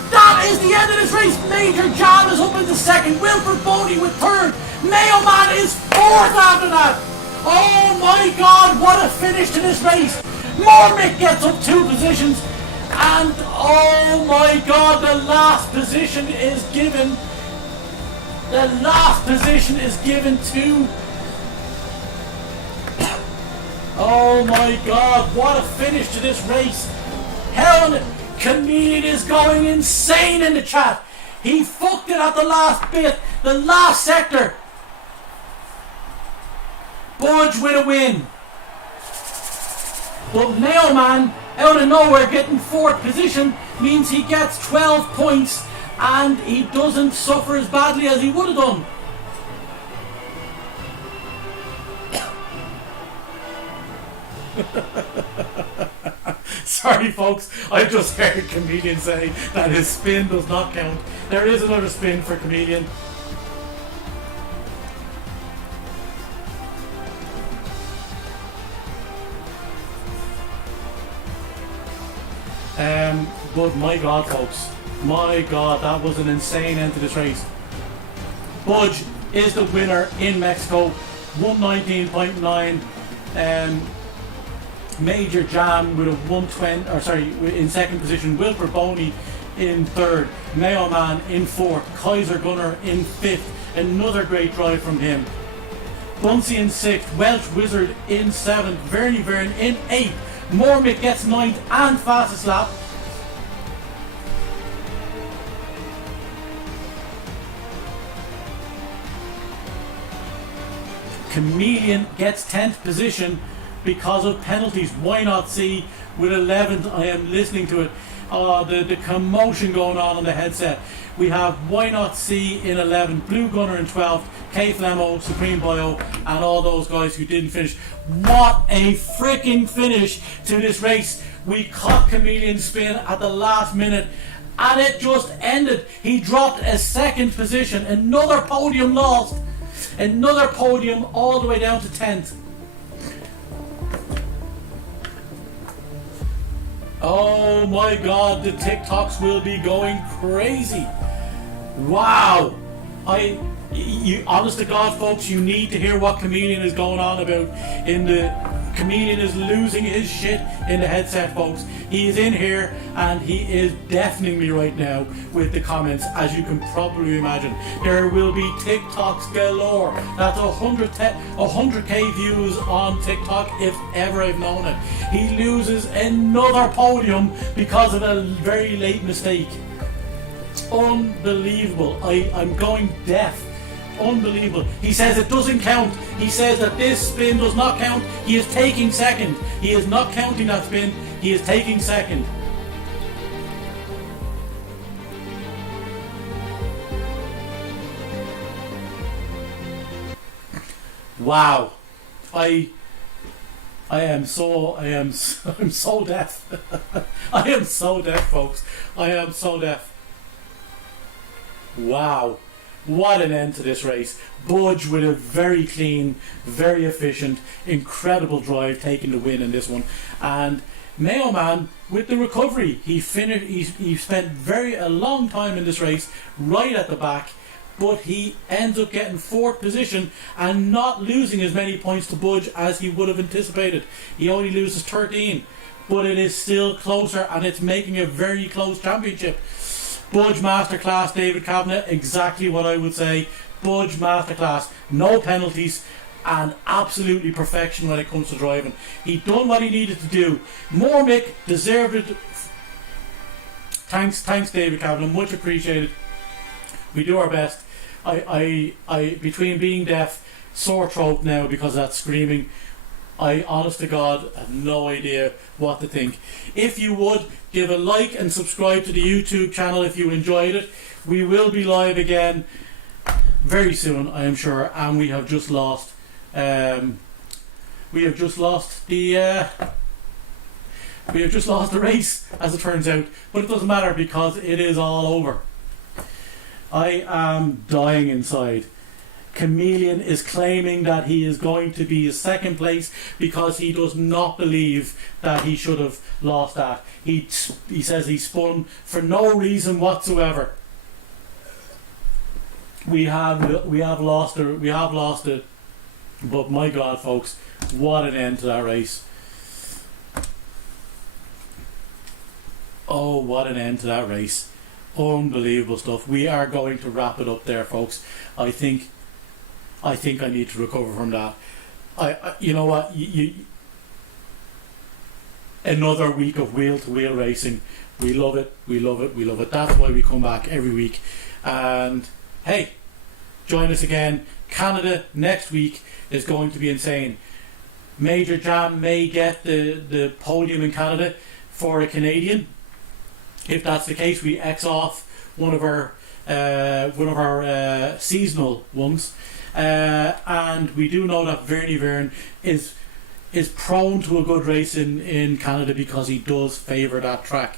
that is the end of this race. Major Jam is up into 2nd. Wilfred Boney with 3rd. Mayo Man is 4th after that. Oh my God, what a finish to this race. Mormick gets up 2 positions, and oh my God, the last position is given to... Oh my God, what a finish to this race. Hell, Chameleon is going insane in the chat. He fucked it at the last bit, the last sector. Budge with a win. But Mayo Man, out of nowhere, getting 4th position means he gets 12 points, and he doesn't suffer as badly as he would have done. Sorry folks, I just heard Chameleon say that his spin does not count. There is another spin for Chameleon. But my God folks, my God, that was an insane end to this race. Budge is the winner in Mexico, 119.9. Major Jam with a 120, in 2nd position. Wilfred Boney in 3rd. Mayo Man in 4th. Kaiser Gunner in 5th. Another great drive from him. Bunsey in 6th. Welsh Wizard in 7th. Vernie Vern in 8th. Mormick gets 9th and fastest lap. Chameleon gets 10th position because of penalties. Why not see with 11th? I am listening to it. The commotion going on the headset. We have Why Not See in 11th, Blue Gunner in 12th, K Flemo, Supreme Bio, and all those guys who didn't finish. What a freaking finish to this race. We caught Chameleon's spin at the last minute, and it just ended. He dropped a 2nd position. Another podium lost. Another podium all the way down to 10th. Oh my God, the TikToks will be going crazy. Wow. Honest to God, folks, you need to hear what Chameleon is going on about in the Chameleon is losing his shit in the headset, folks. He is in here and he is deafening me right now with the comments, as you can probably imagine. There will be TikToks galore. That's 100k views on TikTok if ever I've known it. He loses another podium because of a very late mistake. Unbelievable. I'm going deaf. Unbelievable. He says it doesn't count. He says that this spin does not count. He is taking second. He is not counting that spin. He is taking second. Wow. I'm so deaf. I am so deaf, folks. I am so deaf. Wow. What an end to this race. Budge with a very clean, very efficient, incredible drive, taking the win in this one. And Mayo Man with the recovery. He spent a long time in this race, right at the back, but he ends up getting 4th position and not losing as many points to Budge as he would have anticipated. He only loses 13, but it is still closer and it's making a very close championship. Budge Masterclass, David Kavanagh, exactly what I would say. Budge Masterclass, no penalties and absolutely perfection when it comes to driving. He done what he needed to do. Mormick deserved it. Thanks David Kavanagh, much appreciated. We do our best. I between being deaf, sore throat now because of that screaming, I honest to God have no idea what to think. If you would give a like and subscribe to the YouTube channel if you enjoyed it. We will be live again very soon, I am sure, and we have just lost the race, as it turns out, but it doesn't matter because it is all over. I am dying inside. Chameleon is claiming that he is going to be in 2nd place because he does not believe that he should have lost that. He says he spun for no reason whatsoever. We have lost it. But my God, folks, what an end to that race. Oh, what an end to that race. Unbelievable stuff. We are going to wrap it up there, folks. I think I need to recover from that. You know what? Another week of wheel-to-wheel racing. We love it. We love it. We love it. That's why we come back every week. And hey, join us again. Canada next week is going to be insane. Major Jam may get the podium in Canada for a Canadian. If that's the case, we X off one of our seasonal ones. And we do know that Vernie Verne is prone to a good race in Canada because he does favour that track.